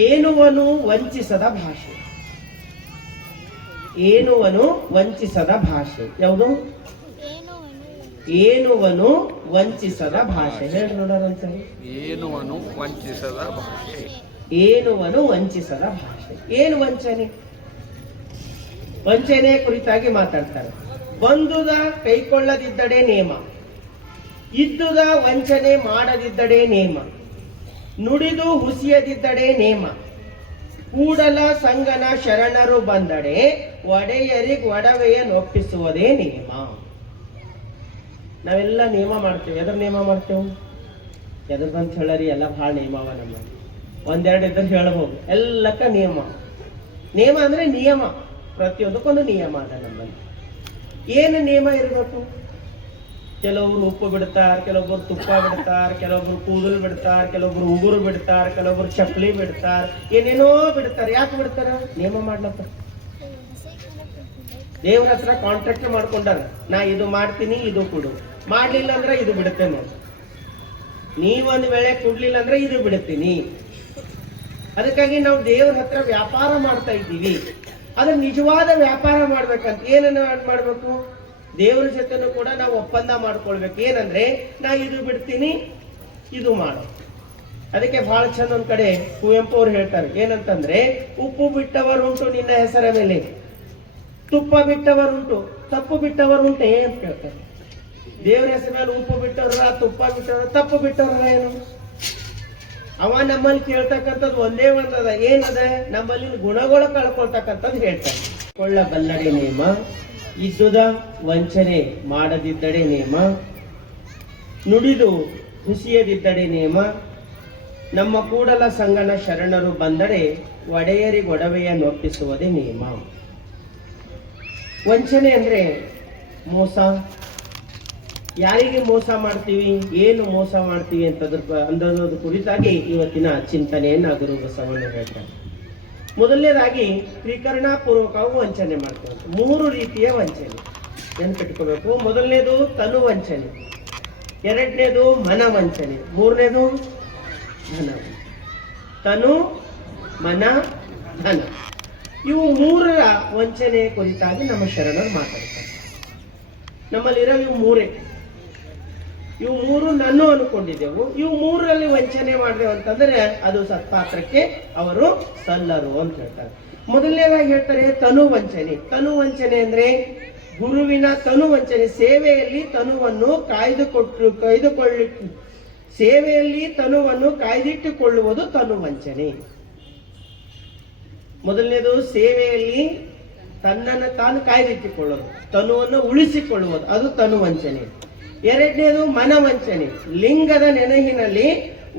ಏನುವನು ವಂಚಿಸದ ಭಾಷೆ. ಏನುವನು ವಂಚಿಸದ ಭಾಷೆ ಯಾವುದು? ಏನುವನು ವಂಚಿಸದ ಭಾಷೆ. ಹೇಳಿ ನೋಡೋಣ ಒಂದ್ಸರಿ. ಏನುವನು ವಂಚಿಸದ ಭಾಷೆ. ಏನುವನು ವಂಚಿಸದ ಭಾಷೆ. ಏನು ವಂಚನೆ? ವಂಚನೆ ಕುರಿತಾಗಿ ಮಾತಾಡ್ತಾರೆ. ಬಂದುದ ಕೈಕೊಳ್ಳದಿದ್ದಡೆ ನೇಮ, ಇದ್ದುದ ವಂಚನೆ ಮಾಡದಿದ್ದಡೆ ನೇಮ, ನುಡಿದು ಹುಸಿಯದಿದ್ದಡೆ ನೇಮ, ಕೂಡಲ ಸಂಗನ ಶರಣರು ಬಂದಡೆ ಒಡೆಯರಿಗೆ ಒಡವೆಯ ನೊಪ್ಪಿಸುವುದೇ ನೇಮ. ನಾವೆಲ್ಲ ನಿಯಮ ಮಾಡ್ತೇವೆ. ಎದ್ರ ನಿಯಮ ಮಾಡ್ತೇವೆ? ಎದ್ರದಂತ ಹೇಳರಿ, ಎಲ್ಲ ಭಾಳ ನಿಯಮವ ನಮ್ಮ. ಒಂದೆರಡು ಇದ್ರೆ ಹೇಳಬಹುದು. ಎಲ್ಲಕ್ಕ ನಿಯಮ. ನಿಯಮ ಅಂದ್ರೆ ನಿಯಮ, ಪ್ರತಿಯೊಂದಕ್ಕೊಂದು ನಿಯಮ ಅದ ನಮ್ಮಲ್ಲಿ. ಏನು ನಿಯಮ ಇರಬೇಕು? ಕೆಲವೊಬ್ರು ಉಪ್ಪು ಬಿಡ್ತಾರ, ಕೆಲವೊಬ್ರು ತುಪ್ಪ ಬಿಡ್ತಾರ, ಕೆಲವೊಬ್ರು ಕೂದಲು ಬಿಡ್ತಾರ, ಕೆಲವೊಬ್ರು ಉಗುರು ಬಿಡ್ತಾರ, ಕೆಲವೊಬ್ರು ಚಪ್ಪಲಿ ಬಿಡ್ತಾರ, ಏನೇನೋ ಬಿಡ್ತಾರ. ಯಾಕೆ ಬಿಡ್ತಾರ? ನಿಯಮ ಮಾಡ್ಲತ್ತ. ದೇವ್ರ ಹತ್ರ ಕಾಂಟ್ರಾಕ್ಟ್ ಮಾಡ್ಕೊಂಡಾರ. ನಾ ಇದು ಮಾಡ್ತೀನಿ, ಇದು ಕೊಡು, ಮಾಡ್ಲಿಲ್ಲ ಅಂದ್ರೆ ಇದು ಬಿಡುತ್ತೇನೆ, ನೀವೊಂದು ವೇಳೆ ಕೊಡ್ಲಿಲ್ಲ ಅಂದ್ರೆ ಇದು ಬಿಡುತ್ತೀನಿ. ಅದಕ್ಕಾಗಿ ನಾವು ದೇವ್ರ ಹತ್ರ ವ್ಯಾಪಾರ ಮಾಡ್ತಾ ಇದ್ದೀವಿ. ಅದ್ರ ನಿಜವಾದ ವ್ಯಾಪಾರ ಮಾಡ್ಬೇಕಂತ ಏನನ್ನ ಮಾಡ್ಬೇಕು? ದೇವ್ರ ಜೊತೆನೂ ಕೂಡ ನಾವು ಒಪ್ಪಂದ ಮಾಡ್ಕೊಳ್ಬೇಕು. ಏನಂದ್ರೆ ನಾ ಇದು ಬಿಡ್ತೀನಿ, ಇದು ಮಾಡು. ಅದಕ್ಕೆ ಬಹಳ ಚಂದ ಒಂದ್ ಕಡೆ ಕುವೆಂಪು ಅವ್ರು ಹೇಳ್ತಾರೆ, ಏನಂತಂದ್ರೆ ಉಪ್ಪು ಬಿಟ್ಟವರುಂಟು ನಿನ್ನ ಹೆಸರ ಮೇಲೆ, ತುಪ್ಪ ಬಿಟ್ಟವರುಂಟು, ತಪ್ಪು ಬಿಟ್ಟವರುಂಟೆ ಅಂತ ಕೇಳ್ತಾರೆ. ದೇವ್ರ ಹೆಸರ ಮೇಲೆ ಉಪ್ಪು ಬಿಟ್ಟವ್ರ, ತುಪ್ಪ ಬಿಟ್ಟವ್ರ, ತಪ್ಪು ಬಿಟ್ಟವ್ರ ಏನು? ಅವ ನಮ್ಮಲ್ಲಿ ಕೇಳ್ತಕ್ಕಂಥದ್ದು ಒಂದೇ ಒಂದದ. ಏನದ? ನಮ್ಮಲ್ಲಿ ಗುಣಗಳು ಕಳ್ಕೊಳ್ತಕ್ಕಂಥದ್ದು ಹೇಳ್ತಾರೆ. ಕೊಳ್ಳಬಲ್ಲಡೆ ನೇಮ, ಇದ್ದುದ ವಂಚನೆ ಮಾಡದಿದ್ದಡೆ ನೇಮ, ನುಡಿದು ಹುಸಿಯದಿದ್ದಡೆ ನೇಮ, ನಮ್ಮ ಕೂಡಲ ಸಂಗನ ಶರಣರು ಬಂದಡೆ ಒಡೆಯರಿಗೊಡವೆಯ ನೊಪ್ಪಿಸುವುದೇ ನೇಮ. ವಂಚನೆ ಅಂದ್ರೆ ಮೋಸ. ಯಾರಿಗೆ ಮೋಸ ಮಾಡ್ತೀವಿ, ಏನು ಮೋಸ ಮಾಡ್ತೀವಿ ಅನ್ನೋದ್ರ ಕುರಿತಾಗಿ ಇವತ್ತಿನ ಚಿಂತನೆಯನ್ನ ಗುರು ಬಸವಣ್ಣ ಹೇಳ್ತಾರೆ. ಮೊದಲನೇದಾಗಿ ತ್ರಿಕರಣಪೂರ್ವಕವು ವಂಚನೆ ಮಾಡ್ತೇವೆ. 3 ರೀತಿಯ ವಂಚನೆ ನೆನ್ಪಿಟ್ಕೋಬೇಕು. ಮೊದಲನೇದು ತನು ವಂಚನೆ, ಎರಡನೇದು ಮನ ವಂಚನೆ, ಮೂರನೇದು ಧನ. ತನು, ಮನ, ಧನ, ಇವು 3ರ ವಂಚನೆ ಕುರಿತಾಗಿ ನಮ್ಮ ಶರಣರು ಮಾತಾಡ್ತಾರೆ. ನಮ್ಮಲ್ಲಿರೋ ಇವು 3. ಇವು 3 ನಾನು ಅನ್ಕೊಂಡಿದ್ದೆವು. ಇವು 3ರಲ್ಲಿ ವಂಚನೆ ಮಾಡಿದೆವು ಅಂತಂದ್ರೆ ಅದು ಸತ್ಪಾತ್ರಕ್ಕೆ ಅವರು ಸಲ್ಲರು ಅಂತ ಹೇಳ್ತಾರೆ. ಮೊದಲನೇದಾಗಿ ಹೇಳ್ತಾರೆ ತನು ವಂಚನೆ. ತನು ವಂಚನೆ ಅಂದ್ರೆ ಗುರುವಿನ ತನು ವಂಚನೆ. ಸೇವೆಯಲ್ಲಿ ತನುವನ್ನು ಸೇವೆಯಲ್ಲಿ ತನುವನ್ನು ಕಾಯ್ದಿಟ್ಟುಕೊಳ್ಳುವುದು ತನು ವಂಚನೆ. ಮೊದಲನೇದು ಸೇವೆಯಲ್ಲಿ ತನ್ನನ್ನು ತಾನು ಕಾಯ್ದಿಟ್ಟುಕೊಳ್ಳೋದು, ತನುವನ್ನು ಉಳಿಸಿಕೊಳ್ಳುವುದು, ಅದು ತನು ವಂಚನೆ. ಎರಡನೇದು ಮನವಂಚನೆ. ಲಿಂಗದ ನೆನಹಿನಲ್ಲಿ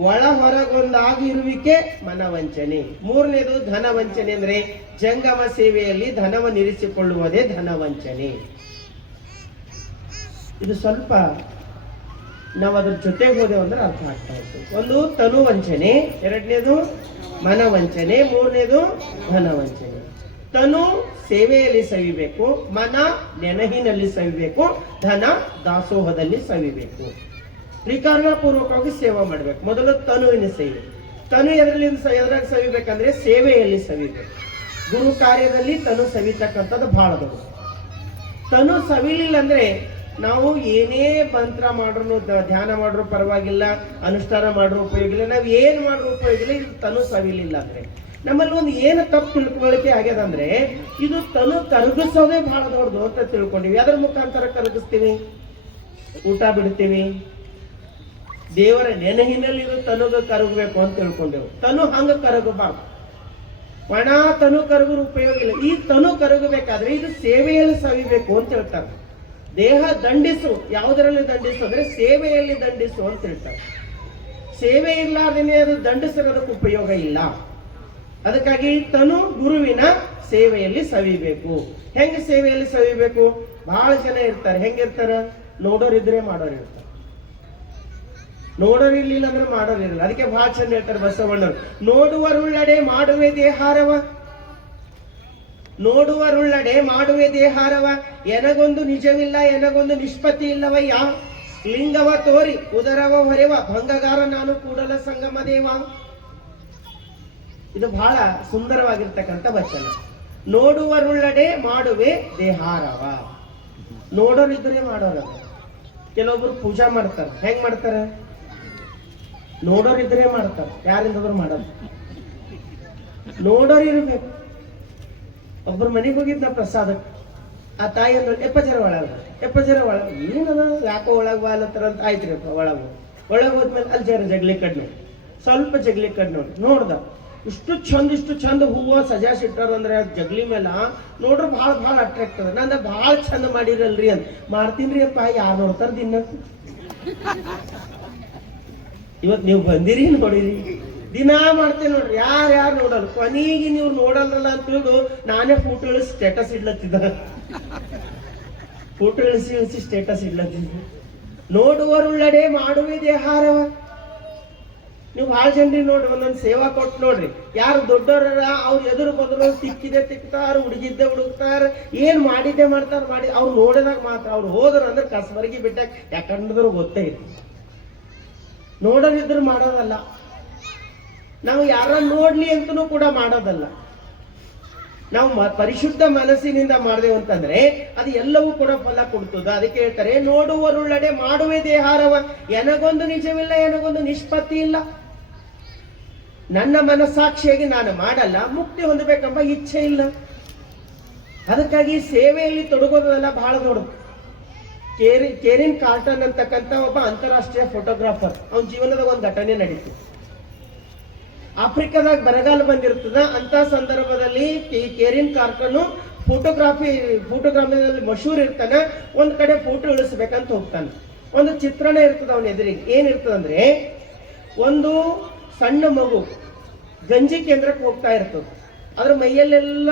ಒಳ ಹೊರಗೊಂದಾಗಿರುವಿಕೆ ಮನವಂಚನೆ. ಮೂರನೇದು ಧನವಂಚನೆ ಅಂದ್ರೆ ಜಂಗಮ ಸೇವೆಯಲ್ಲಿ ಧನವನ್ನು ಇರಿಸಿಕೊಳ್ಳುವುದೇ ಧನವಂಚನೆ. ಇದು ಸ್ವಲ್ಪ ನಾವು ಅದ್ರ ಜೊತೆ ಹೋದೆವು ಅಂದ್ರೆ ಅರ್ಥ ಆಗ್ತಾ ಇತ್ತು. ಒಂದು ತನು ವಂಚನೆ, ಎರಡನೇದು ಮನವಂಚನೆ, ಮೂರನೇದು ಧನವಂಚನೆ. ತನು ಸೇವೆಯಲ್ಲಿ ಸವಿಬೇಕು, ಮನ ನೆನಹಿನಲ್ಲಿ ಸವಿಬೇಕು, ಧನ ದಾಸೋಹದಲ್ಲಿ ಸವಿಬೇಕು. ತ್ರಿಕಾರಣಪೂರ್ವಕವಾಗಿ ಸೇವೆ ಮಾಡಬೇಕು. ಮೊದಲು ತನುವಿನ ಸೇವೆ. ತನು ಎದ್ರಾಗ ಸವಿಬೇಕಂದ್ರೆ ಸೇವೆಯಲ್ಲಿ ಸವಿಬೇಕು. ಗುರು ಕಾರ್ಯದಲ್ಲಿ ತನು ಸವಿತಕ್ಕಂಥದ್ದು ಬಹಳ ದೊಡ್ಡ. ತನು ಸವಿಲಿಲ್ಲ ಅಂದ್ರೆ ನಾವು ಏನೇ ಮಂತ್ರ ಮಾಡ್ರು, ಧ್ಯಾನ ಮಾಡ್ರು ಪರವಾಗಿಲ್ಲ, ಅನುಷ್ಠಾನ ಮಾಡ್ರು ಉಪಯೋಗ ಇಲ್ಲ, ನಾವು ಏನ್ ಮಾಡ್ರು ಉಪಯೋಗ ಇಲ್ಲ. ಇದು ತನು ಸವಿಲಿಲ್ಲ ಅಂದ್ರೆ ನಮ್ಮಲ್ಲಿ ಒಂದು ಏನು ತಪ್ಪು ತಿಳ್ಕೊಳ್ಳಿಕೆ ಆಗ್ಯದಂದ್ರೆ ಇದು ತನು ಕರಗಿಸೋದೇ ಬಹಳ ದೊಡ್ಡದು ಅಂತ ತಿಳ್ಕೊಂಡಿವಿ. ಅದರ ಮುಖಾಂತರ ಕರಗಿಸ್ತೀವಿ, ಊಟ ಬಿಡ್ತೀವಿ. ದೇವರ ನೆನಹಿನಲ್ಲಿ ಇದು ತನುಗ ಕರಗಬೇಕು ಅಂತ ತಿಳ್ಕೊಂಡೆವು. ತನು ಹಂಗ ಕರಗಬಾರ್ದು. ಒಣ ತನು ಕರಗರು ಉಪಯೋಗ ಇಲ್ಲ. ಈ ತನು ಕರಗಬೇಕಾದ್ರೆ ಇದು ಸೇವೆಯಲ್ಲಿ ಸವಿಬೇಕು ಅಂತ ಹೇಳ್ತಾರೆ. ದೇಹ ದಂಡಿಸು, ಯಾವುದರಲ್ಲಿ ದಂಡಿಸು ಅಂದ್ರೆ ಸೇವೆಯಲ್ಲಿ ದಂಡಿಸು ಅಂತ ಹೇಳ್ತಾರೆ. ಸೇವೆ ಇರ್ಲಾರ್ದೇನೆ ಅದು ದಂಡಿಸಿರೋದಕ್ಕೆ ಉಪಯೋಗ ಇಲ್ಲ. ಅದಕ್ಕಾಗಿ ತನು ಗುರುವಿನ ಸೇವೆಯಲ್ಲಿ ಸವಿಬೇಕು. ಹೆಂಗ ಸೇವೆಯಲ್ಲಿ ಸವಿಬೇಕು? ಬಹಳ ಜನ ಇರ್ತಾರೆ. ಹೆಂಗಿರ್ತಾರ? ನೋಡೋರಿದ್ರೆ ಮಾಡೋರಿರ್ತಾರೆ, ನೋಡೋರಿರ್ಲಿಲ್ಲ ಅಂದ್ರೆ ಮಾಡೋರಿರಲ್ಲ. ಅದಕ್ಕೆ ಬಹಳ ಚಂದ ಹೇಳ್ತಾರೆ ಬಸವಣ್ಣರು, ನೋಡುವರುಳ್ಳಡೆ ಮಾಡುವೆ ದೇಹಾರವ, ನೋಡುವರುಳ್ಳಡೆ ಮಾಡುವೆ ದೇಹಾರವ, ಎನಗೊಂದು ನಿಜವಿಲ್ಲ ಎನಗೊಂದು ನಿಷ್ಪತ್ತಿ ಇಲ್ಲವಯ್ಯ, ಲಿಂಗವ ತೋರಿ ಉದರವ ಹೊರೆವ ಭಂಗಗಾರ ನಾನು ಕೂಡಲ ಸಂಗಮ ದೇವ. ಇದು ಬಹಳ ಸುಂದರವಾಗಿರ್ತಕ್ಕಂಥ ವಚನ. ನೋಡುವರುಳ್ಳಡೆ ಮಾಡುವೆ ದೇಹಾರವ. ನೋಡೋರಿದ್ರೆ ಮಾಡೋರ. ಕೆಲವೊಬ್ರು ಪೂಜಾ ಮಾಡ್ತಾರೆ. ಹೆಂಗ್ ಮಾಡ್ತಾರೆ? ನೋಡೋರಿದ್ರೆ ಮಾಡ್ತಾರೆ, ಯಾರಿಂದಾದ್ರು ಮಾಡೋದು. ನೋಡೋರಿರ್ಬೇಕು. ಒಬ್ಬರು ಮನೆಗೆ ಹೋಗಿದ್ನ ಪ್ರಸಾದಕ್ಕೆ. ಆ ತಾಯಿ ಅಂದ್ರೆ ಎಪ್ಪಜರ ಒಳಗ ಏನದ ಯಾಕೋ ಒಳಗ್ ಬಾಲತ್ತರ ಅಂತ ಆಯ್ತ್ರಿ. ಒಳಗ್ ಹೋದ್ಮೇಲೆ ಅಲ್ಲಿ ಜಗ್ಲಿ ಕಡ್ ನೋಡಿ, ಸ್ವಲ್ಪ ಜಗ್ಲಿ ಕಡ್ ನೋಡ್ದ ಇಷ್ಟು ಚಂದ ಹೂವ ಸಜಾಸಿಟ್ಟಾರ ಅಂದ್ರೆ ಜಗ್ಲಿ ಮೇಲ ನೋಡ್ರ ಭಾಳ ಅಟ್ರಾಕ್ಟ್ ಅದ. ನಂದ ಭಾಳ ಚಂದ ಮಾಡಿರಲ್ರಿ ಅಂತ ಮಾಡ್ತೀನ್ರಿ ಅಪ್ಪ. ಯಾರು ನೋಡ್ತಾರ ದಿನ? ಇವತ್ ನೀವು ಬಂದಿರಿ ನೋಡಿರಿ, ದಿನಾ ಮಾಡ್ತೇನೆ ನೋಡ್ರಿ. ಯಾರು ನೋಡಲ್ಲ. ಕೊನೆಗೆ ನೀವು ನೋಡಲ್ಲ ಅಂತ ತಿಳಿದು ನಾನೇ ಫೋಟೋ ಇಳಿಸಿ ಸ್ಟೇಟಸ್ ಇಡ್ಲತ್ತಿದ್ದ. ಫೋಟೋ ಇಳಿಸಿ ಸ್ಟೇಟಸ್ ಇಡ್ಲತ್ತಿದ್ದ. ನೋಡುವರುಳ್ಳಡೆ ಮಾಡುವೆ ದೇಹಾರವ. ನೀವು ಭಾಳ ಜನರಿ ನೋಡ್ರಿ, ಒಂದೊಂದು ಸೇವಾ ಕೊಟ್ಟು ನೋಡ್ರಿ. ಯಾರು ದೊಡ್ಡವ್ರ ಅವ್ರು ಎದುರು ಬಂದ್ರು ತಿಕ್ತಾರ, ಹುಡುಕ್ತಾರ, ಏನ್ ಮಾಡಿದ್ದೆ ಮಾಡ್ತಾರ. ಅವ್ರು ನೋಡಿದಾಗ ಮಾತ್ರ. ಅವ್ರು ಹೋದ್ರು ಅಂದ್ರೆ ಕಸ್ಬರ್ಗಿ ಬಿಟ್ಟಾಗ ಯಾಕಂದ್ರೆ ಗೊತ್ತೇ ಇಲ್ಲ. ನೋಡೋರಿದ್ರು ಮಾಡೋದಲ್ಲ. ನಾವು ಯಾರ ನೋಡ್ಲಿ ಅಂತನೂ ಕೂಡ ಮಾಡೋದಲ್ಲ. ನಾವು ಪರಿಶುದ್ಧ ಮನಸ್ಸಿನಿಂದ ಮಾಡಿದೆವು ಅಂತಂದ್ರೆ ಅದು ಎಲ್ಲವೂ ಕೂಡ ಫಲ ಕೊಡ್ತದ. ಅದಕ್ಕೆ ಹೇಳ್ತಾರೆ ನೋಡುವರುಳ್ಳಡೆ ಮಾಡುವೆ ದೇಹಾರವ. ಎನಗೊಂದು ನಿಜವಿಲ್ಲ, ಎನಗೊಂದು ನಿಷ್ಪತ್ತಿ ಇಲ್ಲ. ನನ್ನ ಮನಸ್ಸಾಕ್ಷಿಯಾಗಿ ನಾನು ಮಾಡಲ್ಲ, ಮುಕ್ತಿ ಹೊಂದಬೇಕೆಂಬ ಇಚ್ಛೆ ಇಲ್ಲ. ಅದಕ್ಕಾಗಿ ಸೇವೆಯಲ್ಲಿ ತೊಡಗೋದೆಲ್ಲ ಬಹಳ ದೊಡ್ಡದು. ಕೆರಿನ್ ಕಾರ್ಟನ್ ಅಂತಕ್ಕಂಥ ಒಬ್ಬ ಅಂತಾರಾಷ್ಟ್ರೀಯ ಫೋಟೋಗ್ರಾಫರ್, ಅವನ ಜೀವನದ ಒಂದು ಘಟನೆ ನಡೀತು. ಆಫ್ರಿಕಾದಾಗ ಬರಗಾಲ ಬಂದಿರ್ತದ. ಅಂತ ಸಂದರ್ಭದಲ್ಲಿ ಈ ಕೆರಿನ್ ಕಾರ್ಟನ್ ಫೋಟೋಗ್ರಾಫಿಯಲ್ಲಿ ಮಶೂರ್ ಇರ್ತಾನೆ. ಒಂದ್ ಕಡೆ ಫೋಟೋ ಇಳಿಸ್ಬೇಕಂತ ಹೋಗ್ತಾನೆ. ಒಂದು ಚಿತ್ರಣ ಇರ್ತದ ಅವನ ಎದುರಿಗೆ. ಏನಿರ್ತದಂದ್ರೆ ಒಂದು ಸಣ್ಣ ಮಗು ಗಂಜಿ ಕೇಂದ್ರಕ್ಕೆ ಹೋಗ್ತಾ ಇರ್ತದೆ. ಅದ್ರ ಮೈಯಲ್ಲೆಲ್ಲ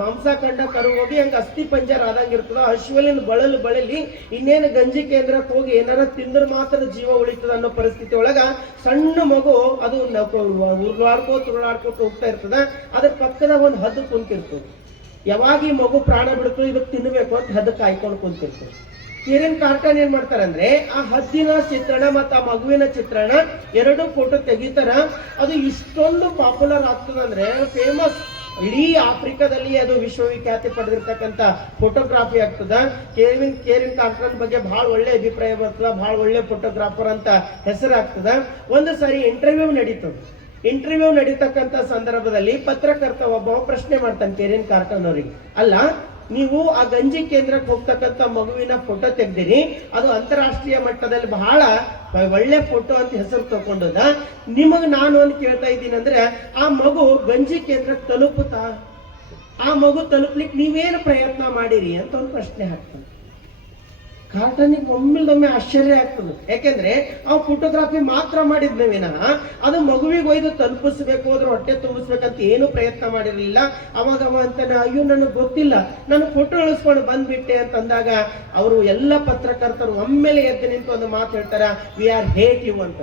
ಮಾಂಸ ಕಂಡ ಕರು ಹೋಗಿ ಹಂಗ ಅಸ್ಥಿ ಪಂಜರ ಆದಂಗ ಇರ್ತದ. ಹಸುವಲಿನ ಬಳಲಿ ಇನ್ನೇನು ಗಂಜಿ ಕೇಂದ್ರಕ್ಕೆ ಹೋಗಿ ಏನಾರ ತಿಂದ್ರೆ ಮಾತ್ರ ಜೀವ ಉಳಿತದ ಅನ್ನೋ ಪರಿಸ್ಥಿತಿ ಒಳಗ ಸಣ್ಣ ಮಗು ಅದು ಉರುಳಾಡ್ಕೋತ ಹೋಗ್ತಾ ಇರ್ತದ. ಅದ್ರ ಪಕ್ಕದಾಗ ಒಂದು ಹದ್ದು ಕುಂತಿರ್ತದೆ. ಯಾವಾಗ ಈ ಮಗು ಪ್ರಾಣ ಬಿಡ್ತದೆ ಇದಕ್ಕೆ ತಿನ್ಬೇಕು ಅಂತ ಹದ್ದು ಕಾಯ್ಕೊಂಡು ಕುಂತಿರ್ತದೆ. ಕೆರಿನ್ ಕಾರ್ಟನ್ ಏನ್ ಮಾಡ್ತಾರ ಅಂದ್ರೆ ಆ ಹದ್ದಿನ ಚಿತ್ರಣ ಮತ್ತು ಆ ಮಗುವಿನ ಚಿತ್ರಣ ಎರಡು ಫೋಟೋ ತೆಗಿತಾರ. ಅದು ಇಷ್ಟೊಂದು ಪಾಪ್ಯುಲರ್ ಆಗ್ತದಂದ್ರೆ ಫೇಮಸ್. ಇಡೀ ಆಫ್ರಿಕಾದಲ್ಲಿ ಅದು ವಿಶ್ವವಿಖ್ಯಾತಿ ಪಡೆದಿರ್ತಕ್ಕಂಥ ಫೋಟೋಗ್ರಾಫಿ ಆಗ್ತದ. ಕೆರಿನ್ ಕಾರ್ಟನ್ ಬಗ್ಗೆ ಬಹಳ ಒಳ್ಳೆ ಅಭಿಪ್ರಾಯ ಬರ್ತದ. ಬಹಳ ಒಳ್ಳೆ ಫೋಟೋಗ್ರಾಫರ್ ಅಂತ ಹೆಸರಾಗ್ತದ. ಒಂದು ಸಾರಿ ಇಂಟರ್ವ್ಯೂ ನಡೀತದ. ಇಂಟರ್ವ್ಯೂ ನಡೀತಕ್ಕಂಥ ಸಂದರ್ಭದಲ್ಲಿ ಪತ್ರಕರ್ತ ಒಬ್ಬ ಪ್ರಶ್ನೆ ಮಾಡ್ತಾನೆ ಕೆರಿನ್ ಕಾರ್ಟನ್ ಅವರಿಗೆ. ಅಲ್ಲ, ನೀವು ಆ ಗಂಜಿ ಕೇಂದ್ರಕ್ಕೆ ಹೋಗ್ತಕ್ಕಂಥ ಮಗುವಿನ ಫೋಟೋ ತೆಗ್ದಿರಿ, ಅದು ಅಂತಾರಾಷ್ಟ್ರೀಯ ಮಟ್ಟದಲ್ಲಿ ಬಹಳ ಒಳ್ಳೆ ಫೋಟೋ ಅಂತ ಹೆಸರು ತಗೊಂಡದ. ನಿಮಗ್ ನಾನು ಅಂತ ಕೇಳ್ತಾ ಇದ್ದೀನಿ ಅಂದ್ರೆ ಆ ಮಗು ಗಂಜಿ ಕೇಂದ್ರಕ್ಕೆ ತಲುಪುತ್ತಾ? ಆ ಮಗು ತಲುಪ್ಲಿಕ್ಕೆ ನೀವೇನು ಪ್ರಯತ್ನ ಮಾಡಿರಿ ಅಂತ ಒಂದು ಪ್ರಶ್ನೆ ಹಾಕ್ತಾನೆ. ಕಾರ್ಟನಿಗೆ ಒಮ್ಮಿಲ್ದೊಮ್ಮೆ ಆಶ್ಚರ್ಯ ಆಗ್ತದೆ. ಯಾಕೆಂದ್ರೆ ಅವ್ ಫೋಟೋಗ್ರಾಫಿ ಮಾತ್ರ ಮಾಡಿದ್ನ ವಿನಃ ಅದು ಮಗುವಿಗೆ ಒಯ್ದು ತಲುಪಿಸ್ಬೇಕು, ಅದ್ರ ಹೊಟ್ಟೆ ತುಂಬಿಸ್ಬೇಕಂತ ಏನು ಪ್ರಯತ್ನ ಮಾಡಿರ್ಲಿಲ್ಲ. ಅವಾಗ ಅಂತಾನೆ, ಅಯ್ಯೋ ನನಗೆ ಗೊತ್ತಿಲ್ಲ, ನಾನು ಫೋಟೋ ಇಳಿಸ್ಕೊಂಡು ಬಂದ್ಬಿಟ್ಟೆ ಅಂತಂದಾಗ ಅವರು ಎಲ್ಲ ಪತ್ರಕರ್ತರು ಒಮ್ಮೆಲೆ ಎದ್ದು ನಿಂತು ಒಂದು ಮಾತು ಹೇಳ್ತಾರ, ವಿ ಆರ್ ಹೇಟ್ ಯು ಅಂತ.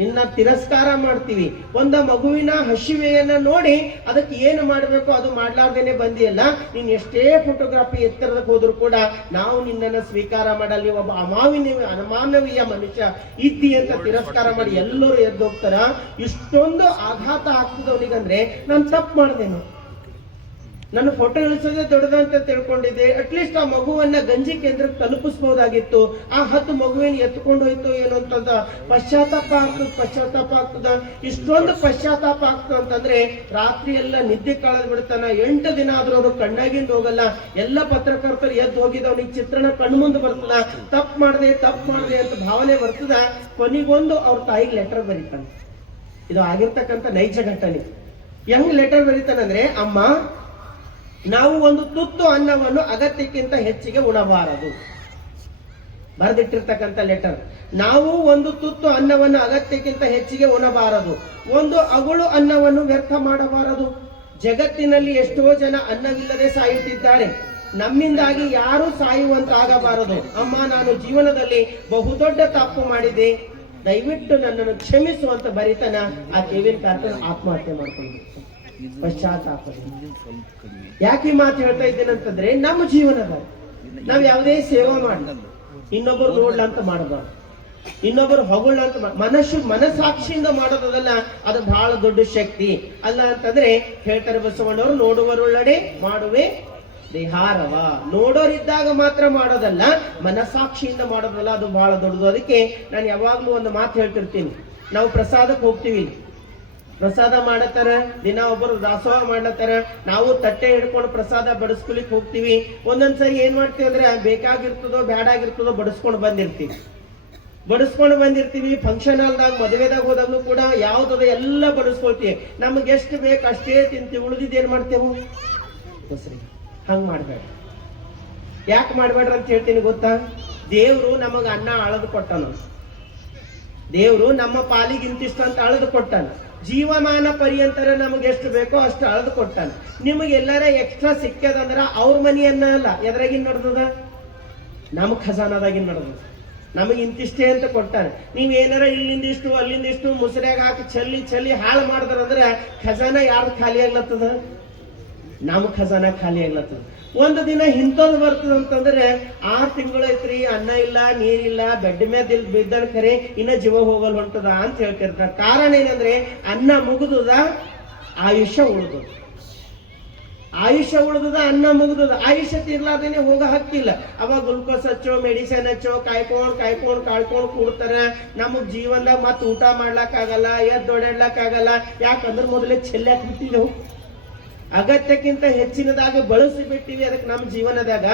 ನಿನ್ನ ತಿರಸ್ಕಾರ ಮಾಡ್ತೀವಿ. ಒಂದ ಮಗುವಿನ ಹಸಿವೆಯನ್ನ ನೋಡಿ ಅದಕ್ಕೆ ಏನು ಮಾಡಬೇಕು ಅದು ಮಾಡ್ಲಾರ್ದೇನೆ ಬಂದಿಯಲ್ಲ, ನೀನ್ ಎಷ್ಟೇ ಫೋಟೋಗ್ರಾಫಿ ಎತ್ತರದಕ್ಕೆ ಹೋದ್ರು ಕೂಡ ನಾವು ನಿನ್ನನ್ನು ಸ್ವೀಕಾರ ಮಾಡಲ್ಲ, ಒಬ್ಬ ಅಮಾನವೀಯ ಮನುಷ್ಯ ಇದ್ದಿ ಅಂತ ತಿರಸ್ಕಾರ ಮಾಡಿ ಎಲ್ಲರೂ ಎದ್ದೋಗ್ತಾರ. ಇಷ್ಟೊಂದು ಆಘಾತ ಆಗ್ತದವನಿಗಂದ್ರೆ ನಾನು ತಪ್ಪು ಮಾಡ್ದೇನು, ನನ್ನ ಫೋಟೋ ಇಳಿಸೋದೇ ದೊಡ್ಡದಂತ ತಿಳ್ಕೊಂಡಿದ್ದೆ. ಅಟ್ಲೀಸ್ಟ್ ಆ ಮಗುವನ್ನ ಗಂಜಿ ಕೇಂದ್ರಕ್ಕೆ ತಲುಪಿಸಬಹುದಾಗಿತ್ತು. ಆ ಹತ್ತು ಮಗುವಿನ ಎತ್ಕೊಂಡು ಹೋಯ್ತು ಏನೋ ಅಂತ ಪಶ್ಚಾತ್ತಾಪ ಆಗ್ತದ. ಇಷ್ಟೊಂದು ಪಶ್ಚಾತ್ತಾಪ ಆಗ್ತದ ಅಂತಂದ್ರೆ ರಾತ್ರಿ ಎಲ್ಲ ನಿದ್ದೆ ಕಳೆದ್ ಬಿಡ್ತಾನ. 8 ದಿನ ಆದ್ರೂ ಅದು ಕಣ್ಣಾಗಿಂದ ಹೋಗಲ್ಲ. ಎಲ್ಲ ಪತ್ರಕರ್ತರು ಎದ್ದು ಹೋಗಿದ್ದವನಿಗೆ ಚಿತ್ರಣ ಕಣ್ಮುಂದೆ ಬರ್ತದ. ತಪ್ಪು ಮಾಡಿದೆ ಅಂತ ಭಾವನೆ ಬರ್ತದ. ಕೊನೆಗೊಂದು ಅವ್ರ ತಾಯಿಗೆ ಲೆಟರ್ ಬರೀತಾನೆ. ಇದು ಆಗಿರ್ತಕ್ಕಂಥ ನೈಜ ಘಟನೆ. ಹೆಂಗ್ ಲೆಟರ್ ಬರೀತಾನಂದ್ರೆ, ಅಮ್ಮ, ನಾವು ಒಂದು ತುತ್ತು ಅನ್ನವನ್ನು ಅಗತ್ಯಕ್ಕಿಂತ ಹೆಚ್ಚಿಗೆ ಉಣಬಾರದು. ಬರೆದಿಟ್ಟಿರ್ತಕ್ಕಂಥ ಲೆಟರ್. ನಾವು ಒಂದು ತುತ್ತು ಅನ್ನವನ್ನು ಅಗತ್ಯಕ್ಕಿಂತ ಹೆಚ್ಚಿಗೆ ಉಣಬಾರದು. ಒಂದು ಅಗುಳು ಅನ್ನವನ್ನು ವ್ಯರ್ಥ ಮಾಡಬಾರದು. ಜಗತ್ತಿನಲ್ಲಿ ಎಷ್ಟೋ ಜನ ಅನ್ನವಿಲ್ಲದೆ ಸಾಯುತ್ತಿದ್ದಾರೆ. ನಮ್ಮಿಂದಾಗಿ ಯಾರೂ ಸಾಯುವಂತಾಗಬಾರದು. ಅಮ್ಮ, ನಾನು ಜೀವನದಲ್ಲಿ ಬಹುದೊಡ್ಡ ತಪ್ಪು ಮಾಡಿದೆ, ದಯವಿಟ್ಟು ನನ್ನನ್ನು ಕ್ಷಮಿಸುವಂತ ಬರಿತನ ಆ ಕೆರಿನ್ ಕಾರ್ಟನ್ ಆತ್ಮಹತ್ಯೆ ಮಾಡ್ಕೊಂಡು ಪಶ್ಚಾತ್ತಾಪ. ಯಾಕೆ ಮಾತು ಹೇಳ್ತಾ ಇದ್ದೇನೆ ಅಂತಂದ್ರೆ, ನಮ್ಮ ಜೀವನದ ನಾವ್ ಯಾವುದೇ ಸೇವಾ ಮಾಡಿ ಇನ್ನೊಬ್ಬರು ನೋಡ್ಲ ಅಂತ ಮಾಡಬಾರ್ದು. ಇನ್ನೊಬ್ಬರು ಹೊಗಳ ಅಂತ ಮನಸ್ಸಾಕ್ಷಿಯಿಂದ ಮಾಡೋದಲ್ಲ, ಅದು ಬಹಳ ದೊಡ್ಡ ಶಕ್ತಿ ಅಲ್ಲ ಅಂತಂದ್ರೆ ಹೇಳ್ತಾರೆ ಬಸವಣ್ಣವರು, ನೋಡುವರುಳ್ಳಡೆ ಮಾಡುವೆ ದೇಹಾರವ. ನೋಡೋರಿದ್ದಾಗ ಮಾತ್ರ ಮಾಡೋದಲ್ಲ, ಮನಸ್ಸಾಕ್ಷಿಯಿಂದ ಮಾಡೋದಲ್ಲ, ಅದು ಬಹಳ ದೊಡ್ಡದು. ಅದಕ್ಕೆ ನಾನು ಯಾವಾಗ್ಲೂ ಒಂದು ಮಾತು ಹೇಳ್ತಿರ್ತೀನಿ. ನಾವು ಪ್ರಸಾದಕ್ಕೆ ಹೋಗ್ತೀವಿ, ಪ್ರಸಾದ ಮಾಡತ್ತಾರ, ದಿನ ಒಬ್ಬರು ದಾಸೋಹ ಮಾಡ್ಲತ್ತಾರ, ನಾವು ತಟ್ಟೆ ಹಿಡ್ಕೊಂಡು ಪ್ರಸಾದ ಬಡಿಸ್ಕೊಲಿಕ್ ಹೋಗ್ತೀವಿ. ಒಂದೊಂದ್ಸರಿ ಏನ್ ಮಾಡ್ತೀವಿ ಅಂದ್ರೆ ಬೇಕಾಗಿರ್ತದೋ ಬ್ಯಾಡಾಗಿರ್ತದೋ ಬಡಿಸ್ಕೊಂಡು ಬಂದಿರ್ತೀವಿ. ಫಂಕ್ಷನ್ ಹಾಲ್ದಾಗ ಮದುವೆದಾಗ ಹೋದಾಗ್ಲೂ ಕೂಡ ಯಾವ್ದದ ಎಲ್ಲ ಬಡಿಸ್ಕೊಳ್ತೀವಿ. ನಮ್ಗೆ ಎಷ್ಟು ಬೇಕು ಅಷ್ಟೇ ತಿಂತೀವಿ, ಉಳಿದಿದ್ದು ಏನ್ ಮಾಡ್ತೇವು? ಹಂಗ್ ಮಾಡ್ಬೇಡ. ಯಾಕೆ ಮಾಡ್ಬೇಡ್ರ ಅಂತ ಹೇಳ್ತೀನಿ ಗೊತ್ತಾ? ದೇವ್ರು ನಮಗ ಅನ್ನ ಅಳದು ಕೊಟ್ಟನ, ದೇವ್ರು ನಮ್ಮ ಪಾಲಿಗೆ ಇಂತಿಷ್ಟು ಅಂತ ಅಳದು ಕೊಟ್ಟಾನ. ಜೀವಮಾನ ಪರ್ಯಂತರ ನಮಗೆ ಎಷ್ಟು ಬೇಕೋ ಅಷ್ಟು ಅಳದು ಕೊಟ್ಟಾನ. ನಿಮಗೆ ಎಲ್ಲಾರ ಎಕ್ಸ್ಟ್ರಾ ಸಿಕ್ಕದಂದ್ರ ಅವ್ರ ಮನಿ ಅನ್ನ ಅಲ್ಲ, ಎದ್ರಾಗಿನ್ ನಡ್ದದ? ನಮ್ಮ ಖಜಾನದಾಗಿನ್ ನಡ್ದದ. ನಮಗೆ ಇಂತಿಷ್ಟೇ ಅಂತ ಕೊಟ್ಟಾನೆ. ನೀವ್ ಏನಾರ ಇಲ್ಲಿಂದಿಷ್ಟು ಅಲ್ಲಿಂದಿಷ್ಟು ಮುಸ್ರ್ಯಾಗ ಹಾಕಿ ಚೆಲ್ಲಿ ಹಾಳು ಮಾಡಿದ್ರಂದ್ರ ಖಜಾನ ಯಾರ್ದು ಖಾಲಿ ಆಗ್ಲತ್ತದ? ನಮ್ಮ ಖಜಾನ ಖಾಲಿ ಆಗ್ಲತ್ತದ. ಒಂದು ದಿನ ಇಂಥದ್ದು ಬರ್ತದ ಅಂತಂದ್ರೆ 6 ತಿಂಗಳು ಐತ್ರಿ, ಅನ್ನ ಇಲ್ಲ, ನೀರಿಲ್ಲ, ಬೆಡ್ ಮೇಲೆ ಬಿದ್ದನ್ ಖರೆ ಇನ್ನ ಜೀವ ಹೋಗಲ್ ಹೊಂಟದ ಅಂತ ಹೇಳ್ತಿರ್ತಾರೆ. ಕಾರಣ ಏನಂದ್ರೆ ಅನ್ನ ಮುಗಿದುದ, ಆಯುಷ್ಯ ಉಳಿದು. ಅನ್ನ ಮುಗಿದುದ, ಆಯುಷ್ಯ ತೀರ್ಲಾರ್ದೇನೆ ಹೋಗ ಹಕ್ಕಿಲ್ಲ. ಅವಾಗ ಗ್ಲುಕೋಸ್ ಹಚ್ಚೋ, ಮೆಡಿಸಿನ್ ಹಚ್ಚೋ, ಕಾಯ್ಕೊಂಡ್ ಕೂಡ್ತಾರ. ನಮಗ್ ಜೀವನದಾಗ ಮತ್ ಊಟ ಮಾಡ್ಲಕ್ ಆಗಲ್ಲ, ಎದ್ದೊಡ್ಯಾಡ್ಲಕ್ ಆಗಲ್ಲ. ಯಾಕಂದ್ರೆ ಮೊದಲೇ ಚೆಲ್ಲಾಕ್ ಬಿಟ್ಟಿದ್ದೆವು, ಅಗತ್ಯಕ್ಕಿಂತ ಹೆಚ್ಚಿನದಾಗ ಬಳಸಿ ಬಿಟ್ಟಿವಿ. ಅದಕ್ಕೆ ನಮ್ಮ ಜೀವನದಾಗ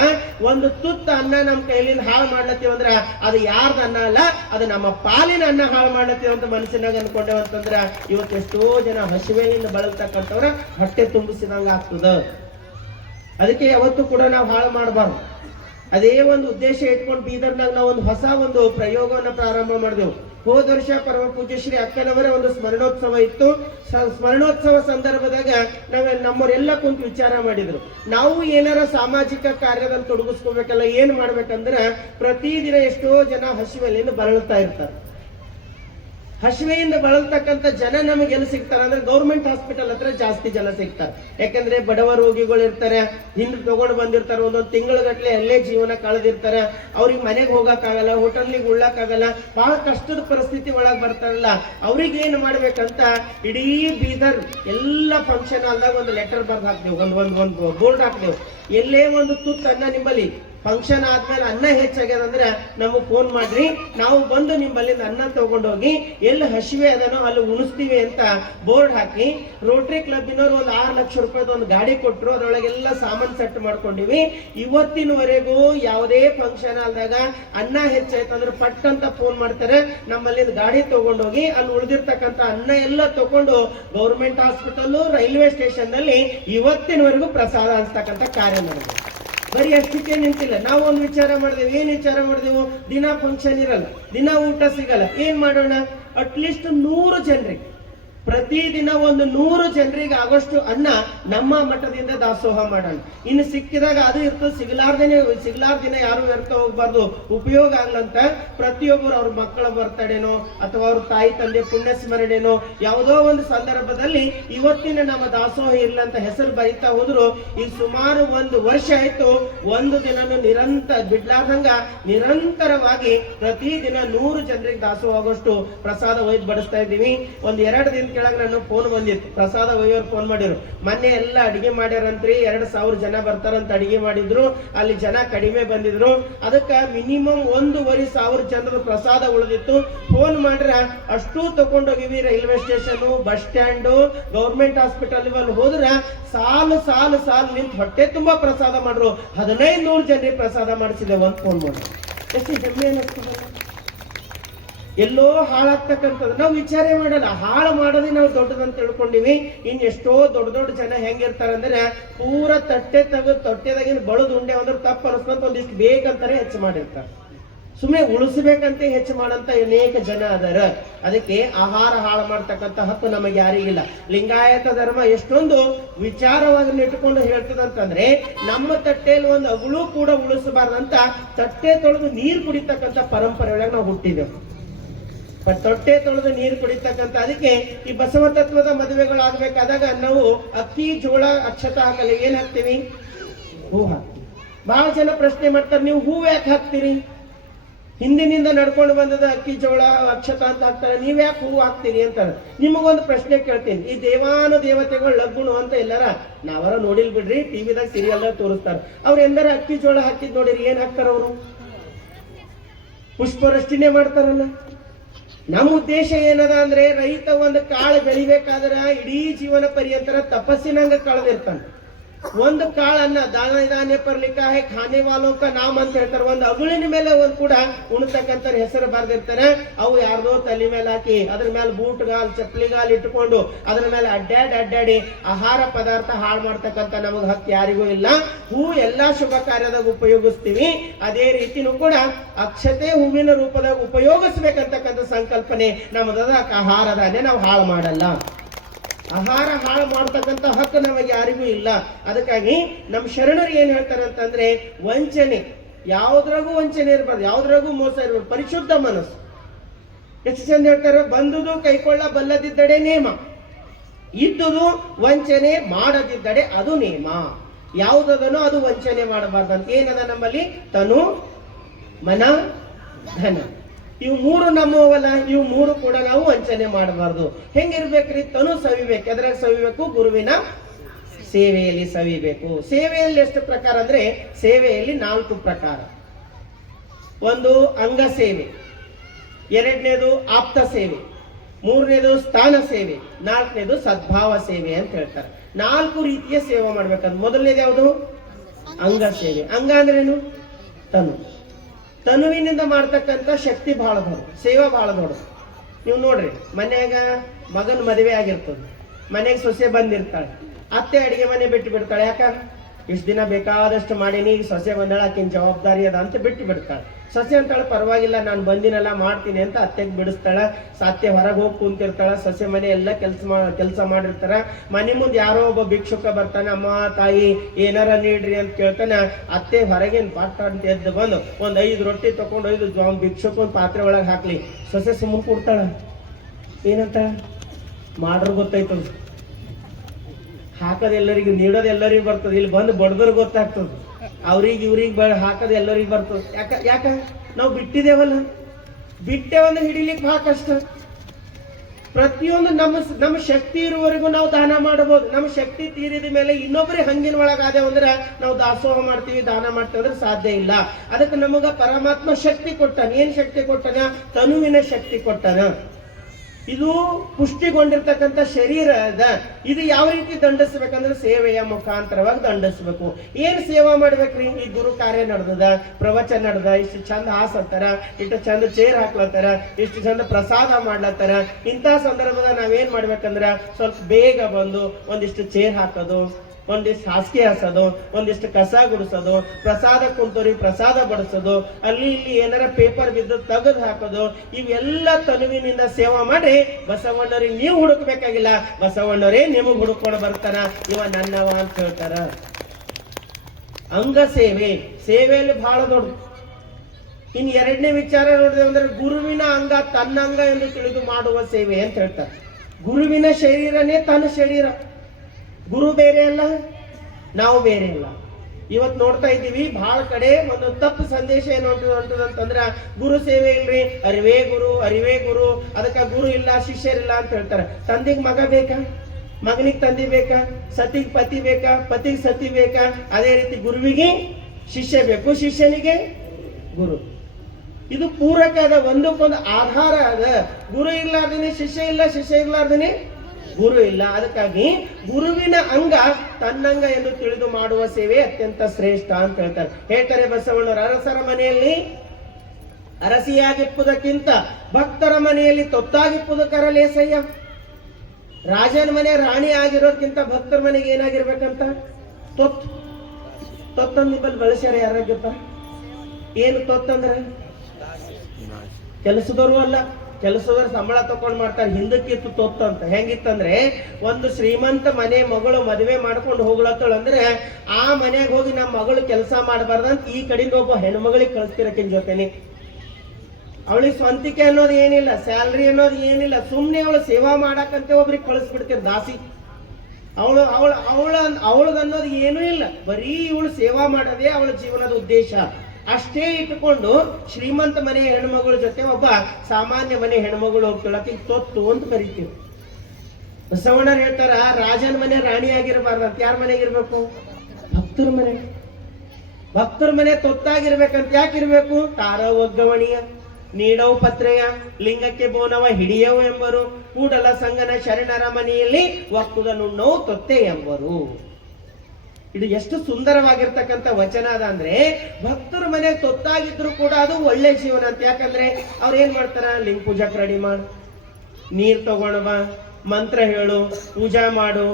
ಒಂದು ತುತ್ತ ಅನ್ನ ನಮ್ಮ ಕೈಲಿಂದ ಹಾಳು ಮಾಡ್ಲತ್ತೀವಿ ಅಂದ್ರ ಅದು ಯಾರ್ದ ಅನ್ನ ಅಲ್ಲ, ಅದು ನಮ್ಮ ಪಾಲಿನ ಅನ್ನ ಹಾಳು ಮಾಡ್ಲತ್ತೀವಿ ಅಂತ ಮನಸ್ಸಿನಾಗ ಅನ್ಕೊಂಡೇವ ಅಂತಂದ್ರ ಇವತ್ತು ಎಷ್ಟೋ ಜನ ಹಸಿವೆಯಿಂದ ಬಳಲ್ತಕ್ಕಂಥವ್ರ ಹೊಟ್ಟೆ ತುಂಬಿಸಿದಂಗ ಆಗ್ತದ. ಅದಕ್ಕೆ ಯಾವತ್ತೂ ಕೂಡ ನಾವು ಹಾಳು ಮಾಡಬಾರ್ದು. ಅದೇ ಒಂದು ಉದ್ದೇಶ ಇಟ್ಕೊಂಡು ಬೀದರ್ನಾಗ ನಾವು ಒಂದು ಪ್ರಯೋಗವನ್ನ ಪ್ರಾರಂಭ ಮಾಡಿದೆವು. ಹೋದ ವರ್ಷ ಪರಮ ಪೂಜ್ಯ ಶ್ರೀ ಅಕ್ಕನವರ ಒಂದು ಸ್ಮರಣೋತ್ಸವ ಇತ್ತು. ಸ್ಮರಣೋತ್ಸವ ಸಂದರ್ಭದಾಗ ನಮ್ಮವರೆಲ್ಲ ಕುಂತು ವಿಚಾರ ಮಾಡಿದ್ರು, ನಾವು ಏನಾರ ಸಾಮಾಜಿಕ ಕಾರ್ಯದಲ್ಲಿ ತೊಡಗಿಸ್ಕೋಬೇಕಲ್ಲ, ಏನ್ ಮಾಡ್ಬೇಕಂದ್ರ ಪ್ರತಿದಿನ ಎಷ್ಟೋ ಜನ ಹಸಿವೆಯಿಂದ ಬಳಲ್ತಾ ಇರ್ತಾರೆ. ಹಸಿವೆಯಿಂದ ಬಳಲ್ತಕ್ಕಂಥ ಜನ ನಮಗೆ ಎಲ್ಲಿ ಸಿಗ್ತಾರೆ ಅಂದ್ರೆ ಗೌರ್ಮೆಂಟ್ ಹಾಸ್ಪಿಟಲ್ ಹತ್ರ ಜಾಸ್ತಿ ಜನ ಸಿಗ್ತಾರೆ. ಯಾಕಂದ್ರೆ ಬಡವ ರೋಗಿಗಳು ಇರ್ತಾರೆ, ಹಿಂದೆ ತಗೊಂಡು ಬಂದಿರ್ತಾರೆ, ಒಂದೊಂದು ತಿಂಗಳಗಟ್ಲೆ ಅಲ್ಲೇ ಜೀವನ ಕಳೆದಿರ್ತಾರೆ. ಅವ್ರಿಗೆ ಮನೆಗೆ ಹೋಗಕ್ಕಾಗಲ್ಲ, ಹೋಟೆಲ್ಗೆ ಉಳ್ಳಕ್ಕಾಗಲ್ಲ, ಬಹಳ ಕಷ್ಟದ ಪರಿಸ್ಥಿತಿ ಒಳಗೆ ಬರ್ತಾರಲ್ಲ. ಅವ್ರಿಗೆ ಏನ್ ಮಾಡ್ಬೇಕಂತ ಇಡೀ ಬೀದರ್ ಎಲ್ಲ ಫಂಕ್ಷನ್ ಹಾಲ್ದಾಗ ಒಂದು ಲೆಟರ್ ಬರ್ದು ಹಾಕ್ತೇವೆ, ಒಂದು ಬೋರ್ಡ್ ಹಾಕ್ತೇವೆ. ಎಲ್ಲೇ ಒಂದು ತುತ್ತು ಅನ್ನ ನಿಮ್ಮಲ್ಲಿ ಫಂಕ್ಷನ್ ಆದ್ಮೇಲೆ ಅನ್ನ ಹೆಚ್ಚಾಗ್ಯದಂದ್ರೆ ನಮಗೆ ಫೋನ್ ಮಾಡ್ರಿ, ನಾವು ಬಂದು ನಿಮ್ಮಲ್ಲಿಂದ ಅನ್ನ ತಗೊಂಡೋಗಿ ಎಲ್ಲಿ ಹಸಿವೆ ಅದನೋ ಅಲ್ಲಿ ಉಣಿಸ್ತೀವಿ ಅಂತ ಬೋರ್ಡ್ ಹಾಕಿ ರೋಟರಿ ಕ್ಲಬ್ಬಿನವ್ರು ಒಂದು 6 ಲಕ್ಷ ರೂಪಾಯಿದ ಒಂದು ಗಾಡಿ ಕೊಟ್ಟರು. ಅದರೊಳಗೆಲ್ಲ ಸಾಮಾನು ಸೆಟ್ ಮಾಡ್ಕೊಂಡಿವಿ. ಇವತ್ತಿನವರೆಗೂ ಯಾವುದೇ ಫಂಕ್ಷನ್ ಆದಾಗ ಅನ್ನ ಹೆಚ್ಚಾಯ್ತಂದ್ರೆ ಪಟ್ ಅಂತ ಫೋನ್ ಮಾಡ್ತಾರೆ, ನಮ್ಮಲ್ಲಿಂದ ಗಾಡಿ ತಗೊಂಡೋಗಿ ಅಲ್ಲಿ ಉಳಿದಿರ್ತಕ್ಕಂಥ ಅನ್ನ ಎಲ್ಲ ತಗೊಂಡು ಗೌರ್ಮೆಂಟ್ ಹಾಸ್ಪಿಟಲ್, ರೈಲ್ವೆ ಸ್ಟೇಷನ್ ನಲ್ಲಿ ಇವತ್ತಿನವರೆಗೂ ಪ್ರಸಾದ ಅನ್ಸ್ತಕ್ಕಂಥ ಕಾರ್ಯ ಮಾಡಿದೆ. ಬರೀ ಅಷ್ಟಕ್ಕೆ ನಿಂತಿಲ್ಲ, ನಾವು ಒಂದು ವಿಚಾರ ಮಾಡಿದೆವು. ಏನ್ ವಿಚಾರ ಮಾಡಿದೆವು? ದಿನ ಫಂಕ್ಷನ್ ಇರಲ್ಲ, ದಿನ ಊಟ ಸಿಗಲ್ಲ, ಏನ್ ಮಾಡೋಣ? ಅಟ್ಲೀಸ್ಟ್ 100 ಜನರಿಗೆ, ಪ್ರತಿದಿನ ಒಂದು 100 ಜನರಿಗೆ ಆಗೋಷ್ಟು ಅನ್ನ ನಮ್ಮ ಮಠದಿಂದ ದಾಸೋಹ ಮಾಡೋಣ. ಇನ್ನು ಸಿಕ್ಕಿದಾಗ ಅದು ಇರ್ತದೆ, ಸಿಗ್ಲಾರ್ದಿನ ಯಾರು ವ್ಯರ್ಥ ಹೋಗ್ಬಾರ್ದು, ಉಪಯೋಗ ಆಗ್ಲಂತ ಪ್ರತಿಯೊಬ್ಬರು ಅವ್ರ ಮಕ್ಕಳ ಬರ್ತಡೇನೋ ಅಥವಾ ಅವ್ರ ತಾಯಿ ತಂದೆ ಪುಣ್ಯ ಸ್ಮರಣೆನೋ ಯಾವುದೋ ಒಂದು ಸಂದರ್ಭದಲ್ಲಿ ಇವತ್ತಿನ ನಮ್ಮ ದಾಸೋಹ ಇರ್ಲಂತ ಹೆಸರು ಬರೀತಾ ಹೋದ್ರು. ಈಗ ಸುಮಾರು 1 ವರ್ಷ ಆಯ್ತು, ಒಂದು ದಿನನೂ ಬಿಡ್ಲಾರ್ದಂಗ ನಿರಂತರವಾಗಿ ಪ್ರತಿದಿನ 100 ಜನರಿಗೆ ದಾಸೋಹ ಆಗೋಷ್ಟು ಪ್ರಸಾದ ಒಯ್ದು ಬಡಿಸ್ತಾ ಇದ್ದೀವಿ. 1-2 ದಿನ ಕೆಳಗೆ ನಾನು ಫೋನ್ ಬಂದಿತ್ತು, ಪ್ರಸಾದ ಒಯ್ಯೋರು ಫೋನ್ ಮಾಡಿದ್ರು, ಮೊನ್ನೆ ಎಲ್ಲ ಅಡಿಗೆ ಮಾಡ್ಯಾರಂತ್ರಿ, 2,000 ಜನ ಬರ್ತಾರಂತ ಅಡಿಗೆ ಮಾಡಿದ್ರು, ಅಲ್ಲಿ ಜನ ಕಡಿಮೆ ಬಂದಿದ್ರು, ಅದಕ್ಕೆ ಮಿನಿಮಮ್ 1,500 ಜನರು ಪ್ರಸಾದ ಉಳಿದಿತ್ತು. ಫೋನ್ ಮಾಡ್ರ ಅಷ್ಟು ತಗೊಂಡೋಗಿವಿ. Railway station, bus stand, government hospital ಅಲ್ಲಿ ಹೋದ್ರ ಸಾಲು ನಿಂತು ಹೊಟ್ಟೆ ತುಂಬಾ ಪ್ರಸಾದ ಮಾಡ್ರು. 1500 ಜನರಿಗೆ ಪ್ರಸಾದ ಮಾಡಿಸಿದೆ ಒಂದು ಫೋನ್ ಮಾಡಿ. ಎಷ್ಟು ಹೆಮ್ಮೆ ಅನ್ನಿಸ್ತದಲ್ಲ. ಎಲ್ಲೋ ಹಾಳಾಗ್ತಕ್ಕಂಥದ್ದು ನಾವು ವಿಚಾರ ಮಾಡಲ್ಲ, ಹಾಳು ಮಾಡೋದೇ ನಾವು ದೊಡ್ಡದಂತ ತಿಳ್ಕೊಂಡಿವಿ. ಇನ್ ಎಷ್ಟೋ ದೊಡ್ಡ ಜನ ಹೆಂಗಿರ್ತಾರಂದ್ರೆ ಪೂರ ತೊಟ್ಟೆದಾಗಿನ ಬಳದು ಉಂಡೆ ಅಂದ್ರೆ ತಪ್ಪು ಅನಿಸ್ಕೊಂತ ಒಂದಿಷ್ಟು ಬೇಕಂತಾನೆ ಹೆಚ್ಚು ಮಾಡಿರ್ತಾರೆ. ಸುಮ್ಮನೆ ಉಳಿಸ್ಬೇಕಂತ ಹೆಚ್ಚು ಮಾಡಂತ ಅನೇಕ ಜನ ಅದಾರ. ಅದಕ್ಕೆ ಆಹಾರ ಹಾಳು ಮಾಡ್ತಕ್ಕಂಥ ಹಕ್ಕು ನಮಗೆ ಯಾರಿಗಿಲ್ಲ. ಲಿಂಗಾಯತ ಧರ್ಮ ಎಷ್ಟೊಂದು ವಿಚಾರವಾಗಿ ಇಟ್ಟುಕೊಂಡು ಹೇಳ್ತದಂತಂದ್ರೆ ನಮ್ಮ ತಟ್ಟೆಯಲ್ಲಿ ಒಂದು ಅಗುಳು ಕೂಡ ಉಳಿಸಬಾರ್ದಂತ ತಟ್ಟೆ ತೊಳೆದು ನೀರು ಕುಡಿತಕ್ಕಂಥ ಪರಂಪರೆ ಒಳಗೆ ನಾವು ಹುಟ್ಟಿದೆವು. ತೊಟ್ಟೆ ತೊಳೆದು ನೀರು ಕುಡಿತಕ್ಕಂಥ. ಅದಕ್ಕೆ ಈ ಬಸವ ತತ್ವದ ಮದುವೆಗಳಾಗಬೇಕಾದಾಗ ನಾವು ಅಕ್ಕಿ, ಜೋಳ, ಅಕ್ಷತ ಹಾಕಲ್ಲ, ಏನ್ ಹಾಕ್ತೀವಿ? ಹೂ ಹಾಕ್ತೀವಿ. ಬಹಳ ಜನ ಪ್ರಶ್ನೆ ಮಾಡ್ತಾರೆ, ನೀವು ಹೂ ಯಾಕೆ ಹಾಕ್ತೀರಿ? ಹಿಂದಿನಿಂದ ನಡ್ಕೊಂಡು ಬಂದದ ಅಕ್ಕಿ ಜೋಳ ಅಕ್ಷತ ಅಂತ ಹಾಕ್ತಾರೆ, ನೀವ್ ಯಾಕೆ ಹೂವು ಹಾಕ್ತೀರಿ ಅಂತಾರೆ. ನಿಮಗೊಂದು ಪ್ರಶ್ನೆ ಕೇಳ್ತೀನಿ, ಈ ದೇವಾನು ದೇವತೆಗಳು ಲಗ್ಗುಣು ಅಂತ ಎಲ್ಲಾರ ನಾವರ ನೋಡಿಲ್ ಬಿಡ್ರಿ, ಟಿವಿದಾಗ ಸೀರಿಯಲ್ ತೋರಿಸ್ತಾರ, ಅವ್ರು ಎಂದಾರ ಅಕ್ಕಿ ಜೋಳ ಹಾಕಿದ್ ನೋಡಿರಿ, ಏನ್ ಹಾಕ್ತಾರ ಅವರು? ಪುಷ್ಪವೃಷ್ಟಿನೇ ಮಾಡ್ತಾರಲ್ಲ. ನಮ್ಮ ಉದ್ದೇಶ ಏನದ ಅಂದ್ರೆ, ರೈತ ಒಂದು ಕಾಳು ಬೆಳಿಬೇಕಾದ್ರ ಇಡೀ ಜೀವನ ಪರ್ಯಂತರ ತಪಸ್ಸಿನಂಗ ಕಳೆದಿರ್ತಾನೆ. ಒಂದು ಕಾಳನ್ನ ದಾನ ಧಾನ್ಯ ಪರ್ಲಿಕ್ಕ ಹೇ ಖಾನೆ ವಾಲೋಕ ನಾಮ್ ಅಂತ ಹೇಳ್ತಾರೆ. ಒಂದು ಅಗುಳಿನ ಮೇಲೆ ಒಂದು ಕೂಡ ಉಣ್ತಕ್ಕಂಥ ಹೆಸರು ಬರ್ದಿರ್ತಾನೆ. ಅವು ಯಾರ್ದೋ ತಲೆ ಮೇಲೆ ಹಾಕಿ ಅದ್ರ ಮೇಲೆ ಬೂಟ್ಗಾಲ್ ಚಪ್ಪಲಿಗಾಲ್ ಇಟ್ಕೊಂಡು ಅದ್ರ ಮೇಲೆ ಅಡ್ಡಾಡಿ ಆಹಾರ ಪದಾರ್ಥ ಹಾಳು ಮಾಡ್ತಕ್ಕಂಥ ನಮಗ್ ಹಕ್ಕು ಯಾರಿಗೂ ಇಲ್ಲ. ಹೂ ಎಲ್ಲಾ ಶುಭ ಕಾರ್ಯದಾಗ ಉಪಯೋಗಿಸ್ತೀವಿ. ಅದೇ ರೀತಿನೂ ಕೂಡ ಅಕ್ಷತೆ ಹೂವಿನ ರೂಪದಾಗ ಉಪಯೋಗಿಸ್ಬೇಕಂತಕ್ಕಂಥ ಸಂಕಲ್ಪನೆ ನಮ್ಮದ. ಆಹಾರ ಧಾನ್ಯ ನಾವು ಹಾಳು ಮಾಡಲ್ಲ. ಆಹಾರ ಹಾಳು ಮಾಡ್ತಕ್ಕಂಥ ಹಕ್ಕು ನಮಗೆ ಯಾರಿಗೂ ಇಲ್ಲ. ಅದಕ್ಕಾಗಿ ನಮ್ಮ ಶರಣರು ಏನ್ ಹೇಳ್ತಾರೆ ಅಂತಂದ್ರೆ, ವಂಚನೆ ಯಾವ್ದ್ರಾಗೂ ವಂಚನೆ ಇರಬಾರ್ದು, ಯಾವ್ದ್ರಾಗೂ ಮೋಸ ಇರಬಾರ್ದು, ಪರಿಶುದ್ಧ ಮನಸ್ಸು. ಎಷ್ಟು ಚಂದ ಹೇಳ್ತಾರೆ, ಬಂದುದು ಕೈಕೊಳ್ಳ ಬಲ್ಲದಿದ್ದಡೆ ನೇಮ, ಇದ್ದುದು ವಂಚನೆ ಮಾಡದಿದ್ದಡೆ ಅದು ನೇಮ. ಯಾವುದದನೋ ಅದು ವಂಚನೆ ಮಾಡಬಾರ್ದಂತ. ಏನದ ನಮ್ಮಲ್ಲಿ? ತನು, ಮನ, ಧನ. ಇವು ಮೂರು ನಮ್ಮವಲ್ಲ, ಇವು ಮೂರು ಕೂಡ ನಾವು ವಂಚನೆ ಮಾಡಬಾರ್ದು. ಹೆಂಗಿರ್ಬೇಕ್ರಿ? ತನು ಸವಿಬೇಕು. ಎದ್ರಾಗ ಸವಿಬೇಕು? ಗುರುವಿನ ಸೇವೆಯಲ್ಲಿ ಸವಿಬೇಕು. ಸೇವೆಯಲ್ಲಿ ಎಷ್ಟು ಪ್ರಕಾರ ಅಂದ್ರೆ, ಸೇವೆಯಲ್ಲಿ 4 ಪ್ರಕಾರ. ಒಂದು ಅಂಗ ಸೇವೆ, ಎರಡನೇದು ಆಪ್ತ ಸೇವೆ, ಮೂರನೇದು ಸ್ಥಾನ ಸೇವೆ, ನಾಲ್ಕನೇದು ಸದ್ಭಾವ ಸೇವೆ ಅಂತ ಹೇಳ್ತಾರೆ. 4 ರೀತಿಯ ಸೇವೆ ಮಾಡ್ಬೇಕಂತ. ಮೊದಲನೇದು ಯಾವುದು? ಅಂಗ ಸೇವೆ. ಅಂಗ ಅಂದ್ರೇನು? ತನು. ತನುವಿನಿಂದ ಮಾಡ್ತಕ್ಕಂಥ ಶಕ್ತಿ ಬಹಳ ದೊಡ್ಡ, ಸೇವೆ ಬಹಳ ದೊಡ್ಡ. ನೀವು ನೋಡ್ರಿ, ಮನ್ಯಾಗ ಮಗನ ಮದುವೆ ಆಗಿರ್ತದೆ, ಮನೆಗೆ ಸೊಸೆ ಬಂದಿರ್ತಾಳೆ, ಅತ್ತೆ ಅಡಿಗೆ ಮನೆ ಬಿಟ್ಟು ಬಿಡ್ತಾಳೆ. ಯಾಕ? ಇಷ್ಟು ದಿನ ಬೇಕಾದಷ್ಟು ಮಾಡೀನಿ, ಈಗ ಸೊಸೆ ಬಂದಾಳ, ಆಕಿನ ಜವಾಬ್ದಾರಿ ಅದ ಅಂತ ಬಿಟ್ಟು ಬಿಡ್ತಾಳೆ. ಸೊಸೆ ಅಂತಾಳೆ, ಪರವಾಗಿಲ್ಲ ನಾನು ಬಂದಿನಲ್ಲ ಮಾಡ್ತೀನಿ ಅಂತ ಅತ್ತೆಗೆ ಬಿಡಿಸ್ತಾಳ. ಅತ್ತೆ ಹೊರಗೆ ಹೋಗಿ ಕುಂತಿರ್ತಾಳ, ಸೊಸೆ ಮನೆ ಎಲ್ಲ ಕೆಲಸ ಮಾಡಿರ್ತಾರ. ಮನೆ ಮುಂದೆ ಯಾರೋ ಒಬ್ಬ ಭಿಕ್ಷುಕ ಬರ್ತಾನೆ, ಅಮ್ಮ ತಾಯಿ ಏನಾರ ನೀಡ್ರಿ ಅಂತ ಕೇಳ್ತಾನೆ. ಅತ್ತೆ ಹೊರಗಿನ ಪಾತ್ರ ಅಂತ ಎದ್ದು ಬಂದು ಒಂದ್ 5 ರೊಟ್ಟಿ ತಗೊಂಡು ಒಯ್ದು ಭಿಕ್ಷುಕ ಪಾತ್ರೆ ಒಳಗೆ ಹಾಕ್ಲಿ. ಸೊಸೆ ಸುಮ್ಮನೆ ಕೊಡ್ತಾಳ. ಏನಂತ ಮಾಡ್ರು ಗೊತ್ತಾಯ್ತದ, ಹಾಕದ ಎಲ್ಲರಿಗೂ ನೀಡೋದು ಎಲ್ಲರಿಗೂ ಬರ್ತದೆ. ಇಲ್ಲಿ ಬಂದು ಬಡದ್ರ ಗೊತ್ತಾಗ್ತದ, ಅವ್ರಿಗೆ ಇವ್ರಿಗೆ ಹಾಕದ ಎಲ್ಲರಿಗೂ ಬರ್ತದೆ. ಯಾಕ ನಾವು ಬಿಟ್ಟಿದ್ದೇವಲ್ಲ, ಬಿಟ್ಟೇವಂದ್ರೆ ಹಿಡಿಲಿಕ್ಕೆ ಬಹಳ ಕಷ್ಟ. ಪ್ರತಿಯೊಂದು ನಮ್ಮ ಶಕ್ತಿ ಇರುವವರೆಗೂ ನಾವು ದಾನ ಮಾಡಬಹುದು. ನಮ್ಮ ಶಕ್ತಿ ತೀರಿದ ಮೇಲೆ ಇನ್ನೊಬ್ಬರಿಗೆ ಹಂಗಿನ ಒಳಗಾದೇವ ಅಂದ್ರೆ ನಾವು ದಾಸೋಹ ಮಾಡ್ತೀವಿ, ದಾನ ಮಾಡ್ತೀವಿ ಅಂದ್ರೆ ಸಾಧ್ಯ ಇಲ್ಲ. ಅದಕ್ಕೆ ನಮಗ ಪರಮಾತ್ಮ ಶಕ್ತಿ ಕೊಟ್ಟಾನ. ಏನ್ ಶಕ್ತಿ ಕೊಟ್ಟಾನ? ತನುವಿನ ಶಕ್ತಿ ಕೊಟ್ಟಾನ. ಇದು ಪುಷ್ಟಿಗೊಂಡಿರ್ತಕ್ಕಂಥ ಶರೀರ ಅದ. ಇದು ಯಾವ ರೀತಿ ದಂಡಿಸ್ಬೇಕಂದ್ರೆ ಸೇವೆಯ ಮುಖಾಂತರವಾಗಿ ದಂಡಿಸ್ಬೇಕು. ಏನ್ ಸೇವಾ ಮಾಡ್ಬೇಕ್ರಿ? ಈ ಗುರು ಕಾರ್ಯ ನಡೆದದ, ಪ್ರವಚನ ನಡೆದ, ಇಷ್ಟು ಚಂದ ಹಾಸತ್ತಾರ, ಇಷ್ಟು ಚಂದ ಚೇರ್ ಹಾಕ್ಲತ್ತಾರ, ಇಷ್ಟು ಚಂದ ಪ್ರಸಾದ ಮಾಡ್ಲತ್ತಾರ. ಇಂಥ ಸಂದರ್ಭದಾಗ ನಾವೇನ್ ಮಾಡ್ಬೇಕಂದ್ರ ಸ್ವಲ್ಪ ಬೇಗ ಬಂದು ಒಂದಿಷ್ಟು ಚೇರ್ ಹಾಕೋದು, ಒಂದಿಷ್ಟು ಹಾಸಿಗೆ ಹಾಸೋದು, ಒಂದಿಷ್ಟು ಕಸ ಗುಡಿಸೋದು, ಪ್ರಸಾದ ಕುಂತೋರಿಗೆ ಪ್ರಸಾದ ಬಡಿಸೋದು, ಅಲ್ಲಿ ಇಲ್ಲಿ ಏನಾರ ಪೇಪರ್ ಬಿದ್ದು ತೆಗೆದು ಹಾಕೋದು, ಇವೆಲ್ಲ ತನುವಿನಿಂದ ಸೇವಾ ಮಾಡಿ ಬಸವಣ್ಣರಿಗೆ ನೀವು ಹುಡುಕ್ಬೇಕಾಗಿಲ್ಲ, ಬಸವಣ್ಣರೇ ನಿಮಗೆ ಹುಡುಕೊಂಡು ಬರ್ತಾರ. ಇವ ನನ್ನವ ಅಂತ ಹೇಳ್ತಾರ. ಅಂಗ ಸೇವೆ, ಸೇವೆಯಲ್ಲಿ ಬಹಳ ದೊಡ್ಡ. ಇನ್ ಎರಡನೇ ವಿಚಾರ ನೋಡಿದೆ ಅಂದ್ರೆ, ಗುರುವಿನ ಅಂಗ ತನ್ನ ಅಂಗ ಎಂದು ತಿಳಿದು ಮಾಡುವ ಸೇವೆ ಅಂತ ಹೇಳ್ತಾರೆ. ಗುರುವಿನ ಶರೀರನೇ ತನ್ನ ಶರೀರ. ಗುರು ಬೇರೆ ಅಲ್ಲ, ನಾವು ಬೇರೆ ಅಲ್ಲ. ಇವತ್ತು ನೋಡ್ತಾ ಇದ್ದೀವಿ ಬಹಳ ಕಡೆ ಒಂದು ತಪ್ಪು ಸಂದೇಶ ಏನು ಹೊಂಟದಂತಂದ್ರ, ಗುರು ಸೇವೆ ಇಲ್ರಿ, ಅರಿವೇ ಗುರು, ಅರಿವೇ ಗುರು, ಅದಕ್ಕ ಗುರು ಇಲ್ಲ ಶಿಷ್ಯರಿಲ್ಲ ಅಂತ ಹೇಳ್ತಾರೆ. ತಂದೆಗೆ ಮಗ ಬೇಕಾ? ಮಗನಿಗೆ ತಂದೆ ಬೇಕಾ? ಸತಿಗೆ ಪತಿ ಬೇಕಾ? ಪತಿಗೆ ಸತಿ ಬೇಕಾ? ಅದೇ ರೀತಿ ಗುರುವಿಗೆ ಶಿಷ್ಯ ಬೇಕು, ಶಿಷ್ಯನಿಗೆ ಗುರು. ಇದು ಪೂರಕ ಅದ, ಒಂದಕ್ಕೊಂದು ಆಧಾರ ಅದ. ಗುರು ಇರ್ಲಾರ್ದೇನೆ ಶಿಷ್ಯ ಇಲ್ಲ, ಶಿಷ್ಯ ಇರ್ಲಾರ್ದೇನೆ ಗುರು ಇಲ್ಲ. ಅದಕ್ಕಾಗಿ ಗುರುವಿನ ಅಂಗ ತನ್ನಂಗ ಎಂದು ತಿಳಿದು ಮಾಡುವ ಸೇವೆ ಅತ್ಯಂತ ಶ್ರೇಷ್ಠ ಅಂತ ಹೇಳ್ತಾರೆ ಬಸವಣ್ಣರು. ಅರಸರ ಮನೆಯಲ್ಲಿ ಅರಸಿಯಾಗಿಪ್ಪುದಕ್ಕಿಂತ ಭಕ್ತರ ಮನೆಯಲ್ಲಿ ತೊತ್ತಾಗಿಪ್ಪುದಕ್ಕರ ಲೇಸಯ್ಯ. ರಾಜನ ಮನೆ ರಾಣಿ ಆಗಿರೋದಕ್ಕಿಂತ ಭಕ್ತರ ಮನೆಗೆ ಏನಾಗಿರ್ಬೇಕಂತ? ತೊತ್ತಂದ್ ನಿಮ್ಮಲ್ಲಿ ಬಳಸ್ಯಾರ ಯಾರಾಗ್ಯಪ್ಪ? ಏನು ತೊತ್ತಂದ್ರ? ಕೆಲಸದವರು ಅಲ್ಲ, ಕೆಲಸದವ್ರು ಸಂಬಳ ತಕೊಂಡ್ ಮಾಡ್ತಾರೆ. ಹಿಂದಕ್ಕಿತ್ತು ತೊತ್ತಂತ. ಹೆಂಗಿತ್ತಂದ್ರೆ, ಒಂದು ಶ್ರೀಮಂತ ಮನೆ ಮಗಳು ಮದುವೆ ಮಾಡ್ಕೊಂಡು ಹೋಗ್ಲತ್ತಳು ಅಂದ್ರೆ, ಆ ಮನೆಗೆ ಹೋಗಿ ನಮ್ಮ ಮಗಳು ಕೆಲಸ ಮಾಡಬಾರ್ದಂತ ಈ ಕಡೆಯಿಂದ ಒಬ್ಬ ಹೆಣ್ಮಗಳಿಗೆ ಕಳಿಸ್ತಿರಕಿನ ಜೊತೆನೆ. ಅವಳಿಗೆ ಸ್ವಂತಿಕೆ ಅನ್ನೋದು ಏನಿಲ್ಲ, ಸ್ಯಾಲ್ರಿ ಅನ್ನೋದು ಏನಿಲ್ಲ, ಸುಮ್ನೆ ಅವಳು ಸೇವಾ ಮಾಡಕಂತ ಒಬ್ರಿಗೆ ಕಳಿಸ್ಬಿಡ್ತೀರಿ ದಾಸಿ. ಅವಳದ ಅನ್ನೋದು ಏನೂ ಇಲ್ಲ, ಬರೀ ಇವಳು ಸೇವಾ ಮಾಡೋದೇ ಅವಳ ಜೀವನದ ಉದ್ದೇಶ. ಅಷ್ಟೇ ಇಟ್ಟುಕೊಂಡು ಶ್ರೀಮಂತ ಮನೆಯ ಹೆಣ್ಮಗಳ ಜೊತೆ ಒಬ್ಬ ಸಾಮಾನ್ಯ ಮನೆ ಹೆಣ್ಮಗಳು ಹೋಗ್ತಾಳಕ್ಕೆ ತೊತ್ತು ಅಂತ ಕರಿತೀವಿ. ಬಸವಣ್ಣರು ಹೇಳ್ತಾರ, ರಾಜನ ಮನೆ ರಾಣಿ ಆಗಿರಬಾರ್ದಂತ. ಯಾರ ಮನೆಗಿರ್ಬೇಕು? ಭಕ್ತರ ಮನೆ. ಭಕ್ತರ ಮನೆ ತೊತ್ತಾಗಿರ್ಬೇಕಂತ. ಯಾಕಿರ್ಬೇಕು? ತಾರ ಒಗ್ಗವಣಿಯ, ನೀಡವು ಪತ್ರೆಯ, ಲಿಂಗಕ್ಕೆ ಬೋನವ ಹಿಡಿಯವು ಎಂಬರು, ಕೂಡಲ ಸಂಗನ ಶರಣರ ಮನೆಯಲ್ಲಿ ಒಕ್ಕುದ ನುಣ್ಣವು ತೊತ್ತೆ ಎಂಬರು. ಇದು ಎಷ್ಟು ಸುಂದರವಾಗಿರ್ತಕ್ಕಂಥ ವಚನ ಅದ ಅಂದ್ರೆ, ಭಕ್ತರ ಮನೆ ತೊತ್ತಾಗಿದ್ರು ಕೂಡ ಅದು ಒಳ್ಳೆ ಜೀವನ ಅಂತ. ಯಾಕಂದ್ರೆ ಅವ್ರು ಏನ್ ಮಾಡ್ತಾರ? ಲಿಂಗ ಪೂಜಾಕ್ ರೆಡಿ ಮಾಡು, ನೀರ್ ತಗೊಂಡ ಬಾ, ಮಂತ್ರ ಹೇಳು, ಪೂಜಾ ಮಾಡು,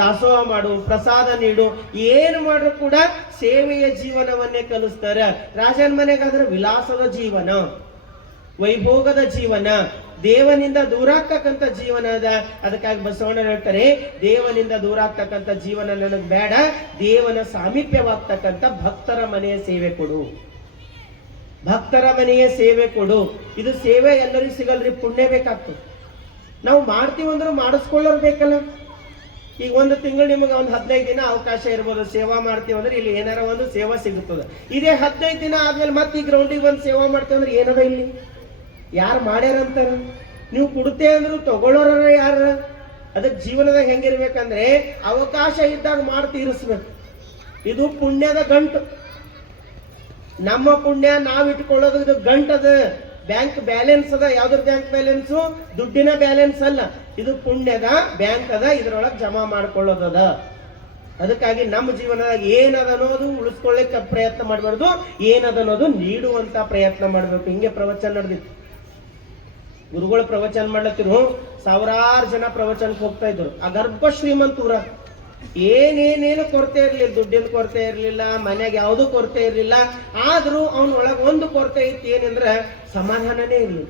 ದಾಸೋಹ ಮಾಡು, ಪ್ರಸಾದ ನೀಡು, ಏನು ಮಾಡ್ರು ಕೂಡ ಸೇವೆಯ ಜೀವನವನ್ನೇ ಕಲಿಸ್ತಾರ. ರಾಜನ ಮನೆಗಾದ್ರೆ ವಿಲಾಸದ ಜೀವನ, ವೈಭೋಗದ ಜೀವನ, ದೇವನಿಂದ ದೂರ ಆಗ್ತಕ್ಕಂಥ ಜೀವನ ಅದ. ಅದಕ್ಕಾಗಿ ಬಸವಣ್ಣ ಹೇಳ್ತಾರೆ, ದೇವನಿಂದ ದೂರ ಆಗ್ತಕ್ಕಂಥ ಜೀವನ ನನಗ್ ಬೇಡ, ದೇವನ ಸಾಮೀಪ್ಯವಾಗ್ತಕ್ಕಂಥ ಭಕ್ತರ ಮನೆಯ ಸೇವೆ ಕೊಡು, ಭಕ್ತರ ಮನೆಯ ಸೇವೆ ಕೊಡು. ಇದು ಸೇವೆ ಎಲ್ಲರಿಗೂ ಸಿಗಲ್ರಿ, ಪುಣ್ಯ ಬೇಕಾಗ್ತದೆ. ನಾವು ಮಾಡ್ತೀವಿ ಅಂದ್ರೆ ಮಾಡಿಸ್ಕೊಳ್ಳೋರು ಬೇಕಲ್ಲ. ಈಗ ಒಂದು ತಿಂಗಳು ನಿಮಗೆ ಒಂದು 15 ದಿನ ಅವಕಾಶ ಇರ್ಬೋದು, ಸೇವಾ ಮಾಡ್ತೀವಿ ಅಂದ್ರೆ ಇಲ್ಲಿ ಏನಾರ ಒಂದು ಸೇವಾ ಸಿಗುತ್ತದೆ. ಇದೇ 15 ದಿನ ಆದ್ಮೇಲೆ ಮತ್ತೆ ಈ ಗ್ರೌಂಡಿಗೆ ಬಂದು ಸೇವಾ ಮಾಡ್ತೀವಿ ಅಂದ್ರೆ ಏನದ ಇಲ್ಲಿ? ಯಾರು ಮಾಡ್ಯಾರಂತಾರ? ನೀವು ಕೊಡ್ತೇ ಅಂದ್ರು ತಗೊಳ್ಳೋರ ಯಾರ? ಅದಕ್ಕೆ ಜೀವನದಾಗ ಹೆಂಗಿರ್ಬೇಕಂದ್ರೆ ಅವಕಾಶ ಇದ್ದಾಗ ಮಾಡಿ ತೀರಿಸ್ಬೇಕು. ಇದು ಪುಣ್ಯದ ಗಂಟು. ನಮ್ಮ ಪುಣ್ಯ ನಾವ್ ಇಟ್ಕೊಳ್ಳೋದು ಇದು ಗಂಟದ. ಬ್ಯಾಂಕ್ ಬ್ಯಾಲೆನ್ಸ್ ಅದ. ಯಾವ್ದ್ರ ಬ್ಯಾಂಕ್ ಬ್ಯಾಲೆನ್ಸು? ದುಡ್ಡಿನ ಬ್ಯಾಲೆನ್ಸ್ ಅಲ್ಲ, ಇದು ಪುಣ್ಯದ ಬ್ಯಾಂಕ್ ಅದ. ಇದ್ರೊಳಗೆ ಜಮಾ ಮಾಡ್ಕೊಳ್ಳೋದದ. ಅದಕ್ಕಾಗಿ ನಮ್ಮ ಜೀವನದಾಗ ಏನದ ಅನ್ನೋದು ಉಳಿಸ್ಕೊಳ್ಳಿಕ್ಕೆ ಪ್ರಯತ್ನ ಮಾಡಬಾರ್ದು, ಏನದ ಅನ್ನೋದು ನೀಡುವಂತ ಪ್ರಯತ್ನ ಮಾಡ್ಬೇಕು. ಹಿಂಗೆ ಪ್ರವಚನ ನಡೆದಿತ್ತು. ಗುರುಗಳು ಪ್ರವಚನ ಮಾಡ್ಲತ್ತಿರು, ಸಾವಿರಾರು ಜನ ಪ್ರವಚನಕ್ಕೆ ಹೋಗ್ತಾ ಇದ್ರು. ಆ ಗರ್ಭ ಶ್ರೀಮಂತೂರ ಏನೇನೇನು ಕೊರತೆ ಇರ್ಲಿಲ್ಲ, ದುಡ್ಡಿನ ಕೊರತೆ ಇರ್ಲಿಲ್ಲ, ಮನ್ಯಾಗ ಯಾವ್ದು ಕೊರತೆ ಇರ್ಲಿಲ್ಲ. ಆದ್ರೂ ಅವನ ಒಳಗ ಒಂದು ಕೊರತೆ ಇತ್ತು, ಏನಂದ್ರೆ ಸಮಾಧಾನನೇ ಇರ್ಲಿಲ್ಲ.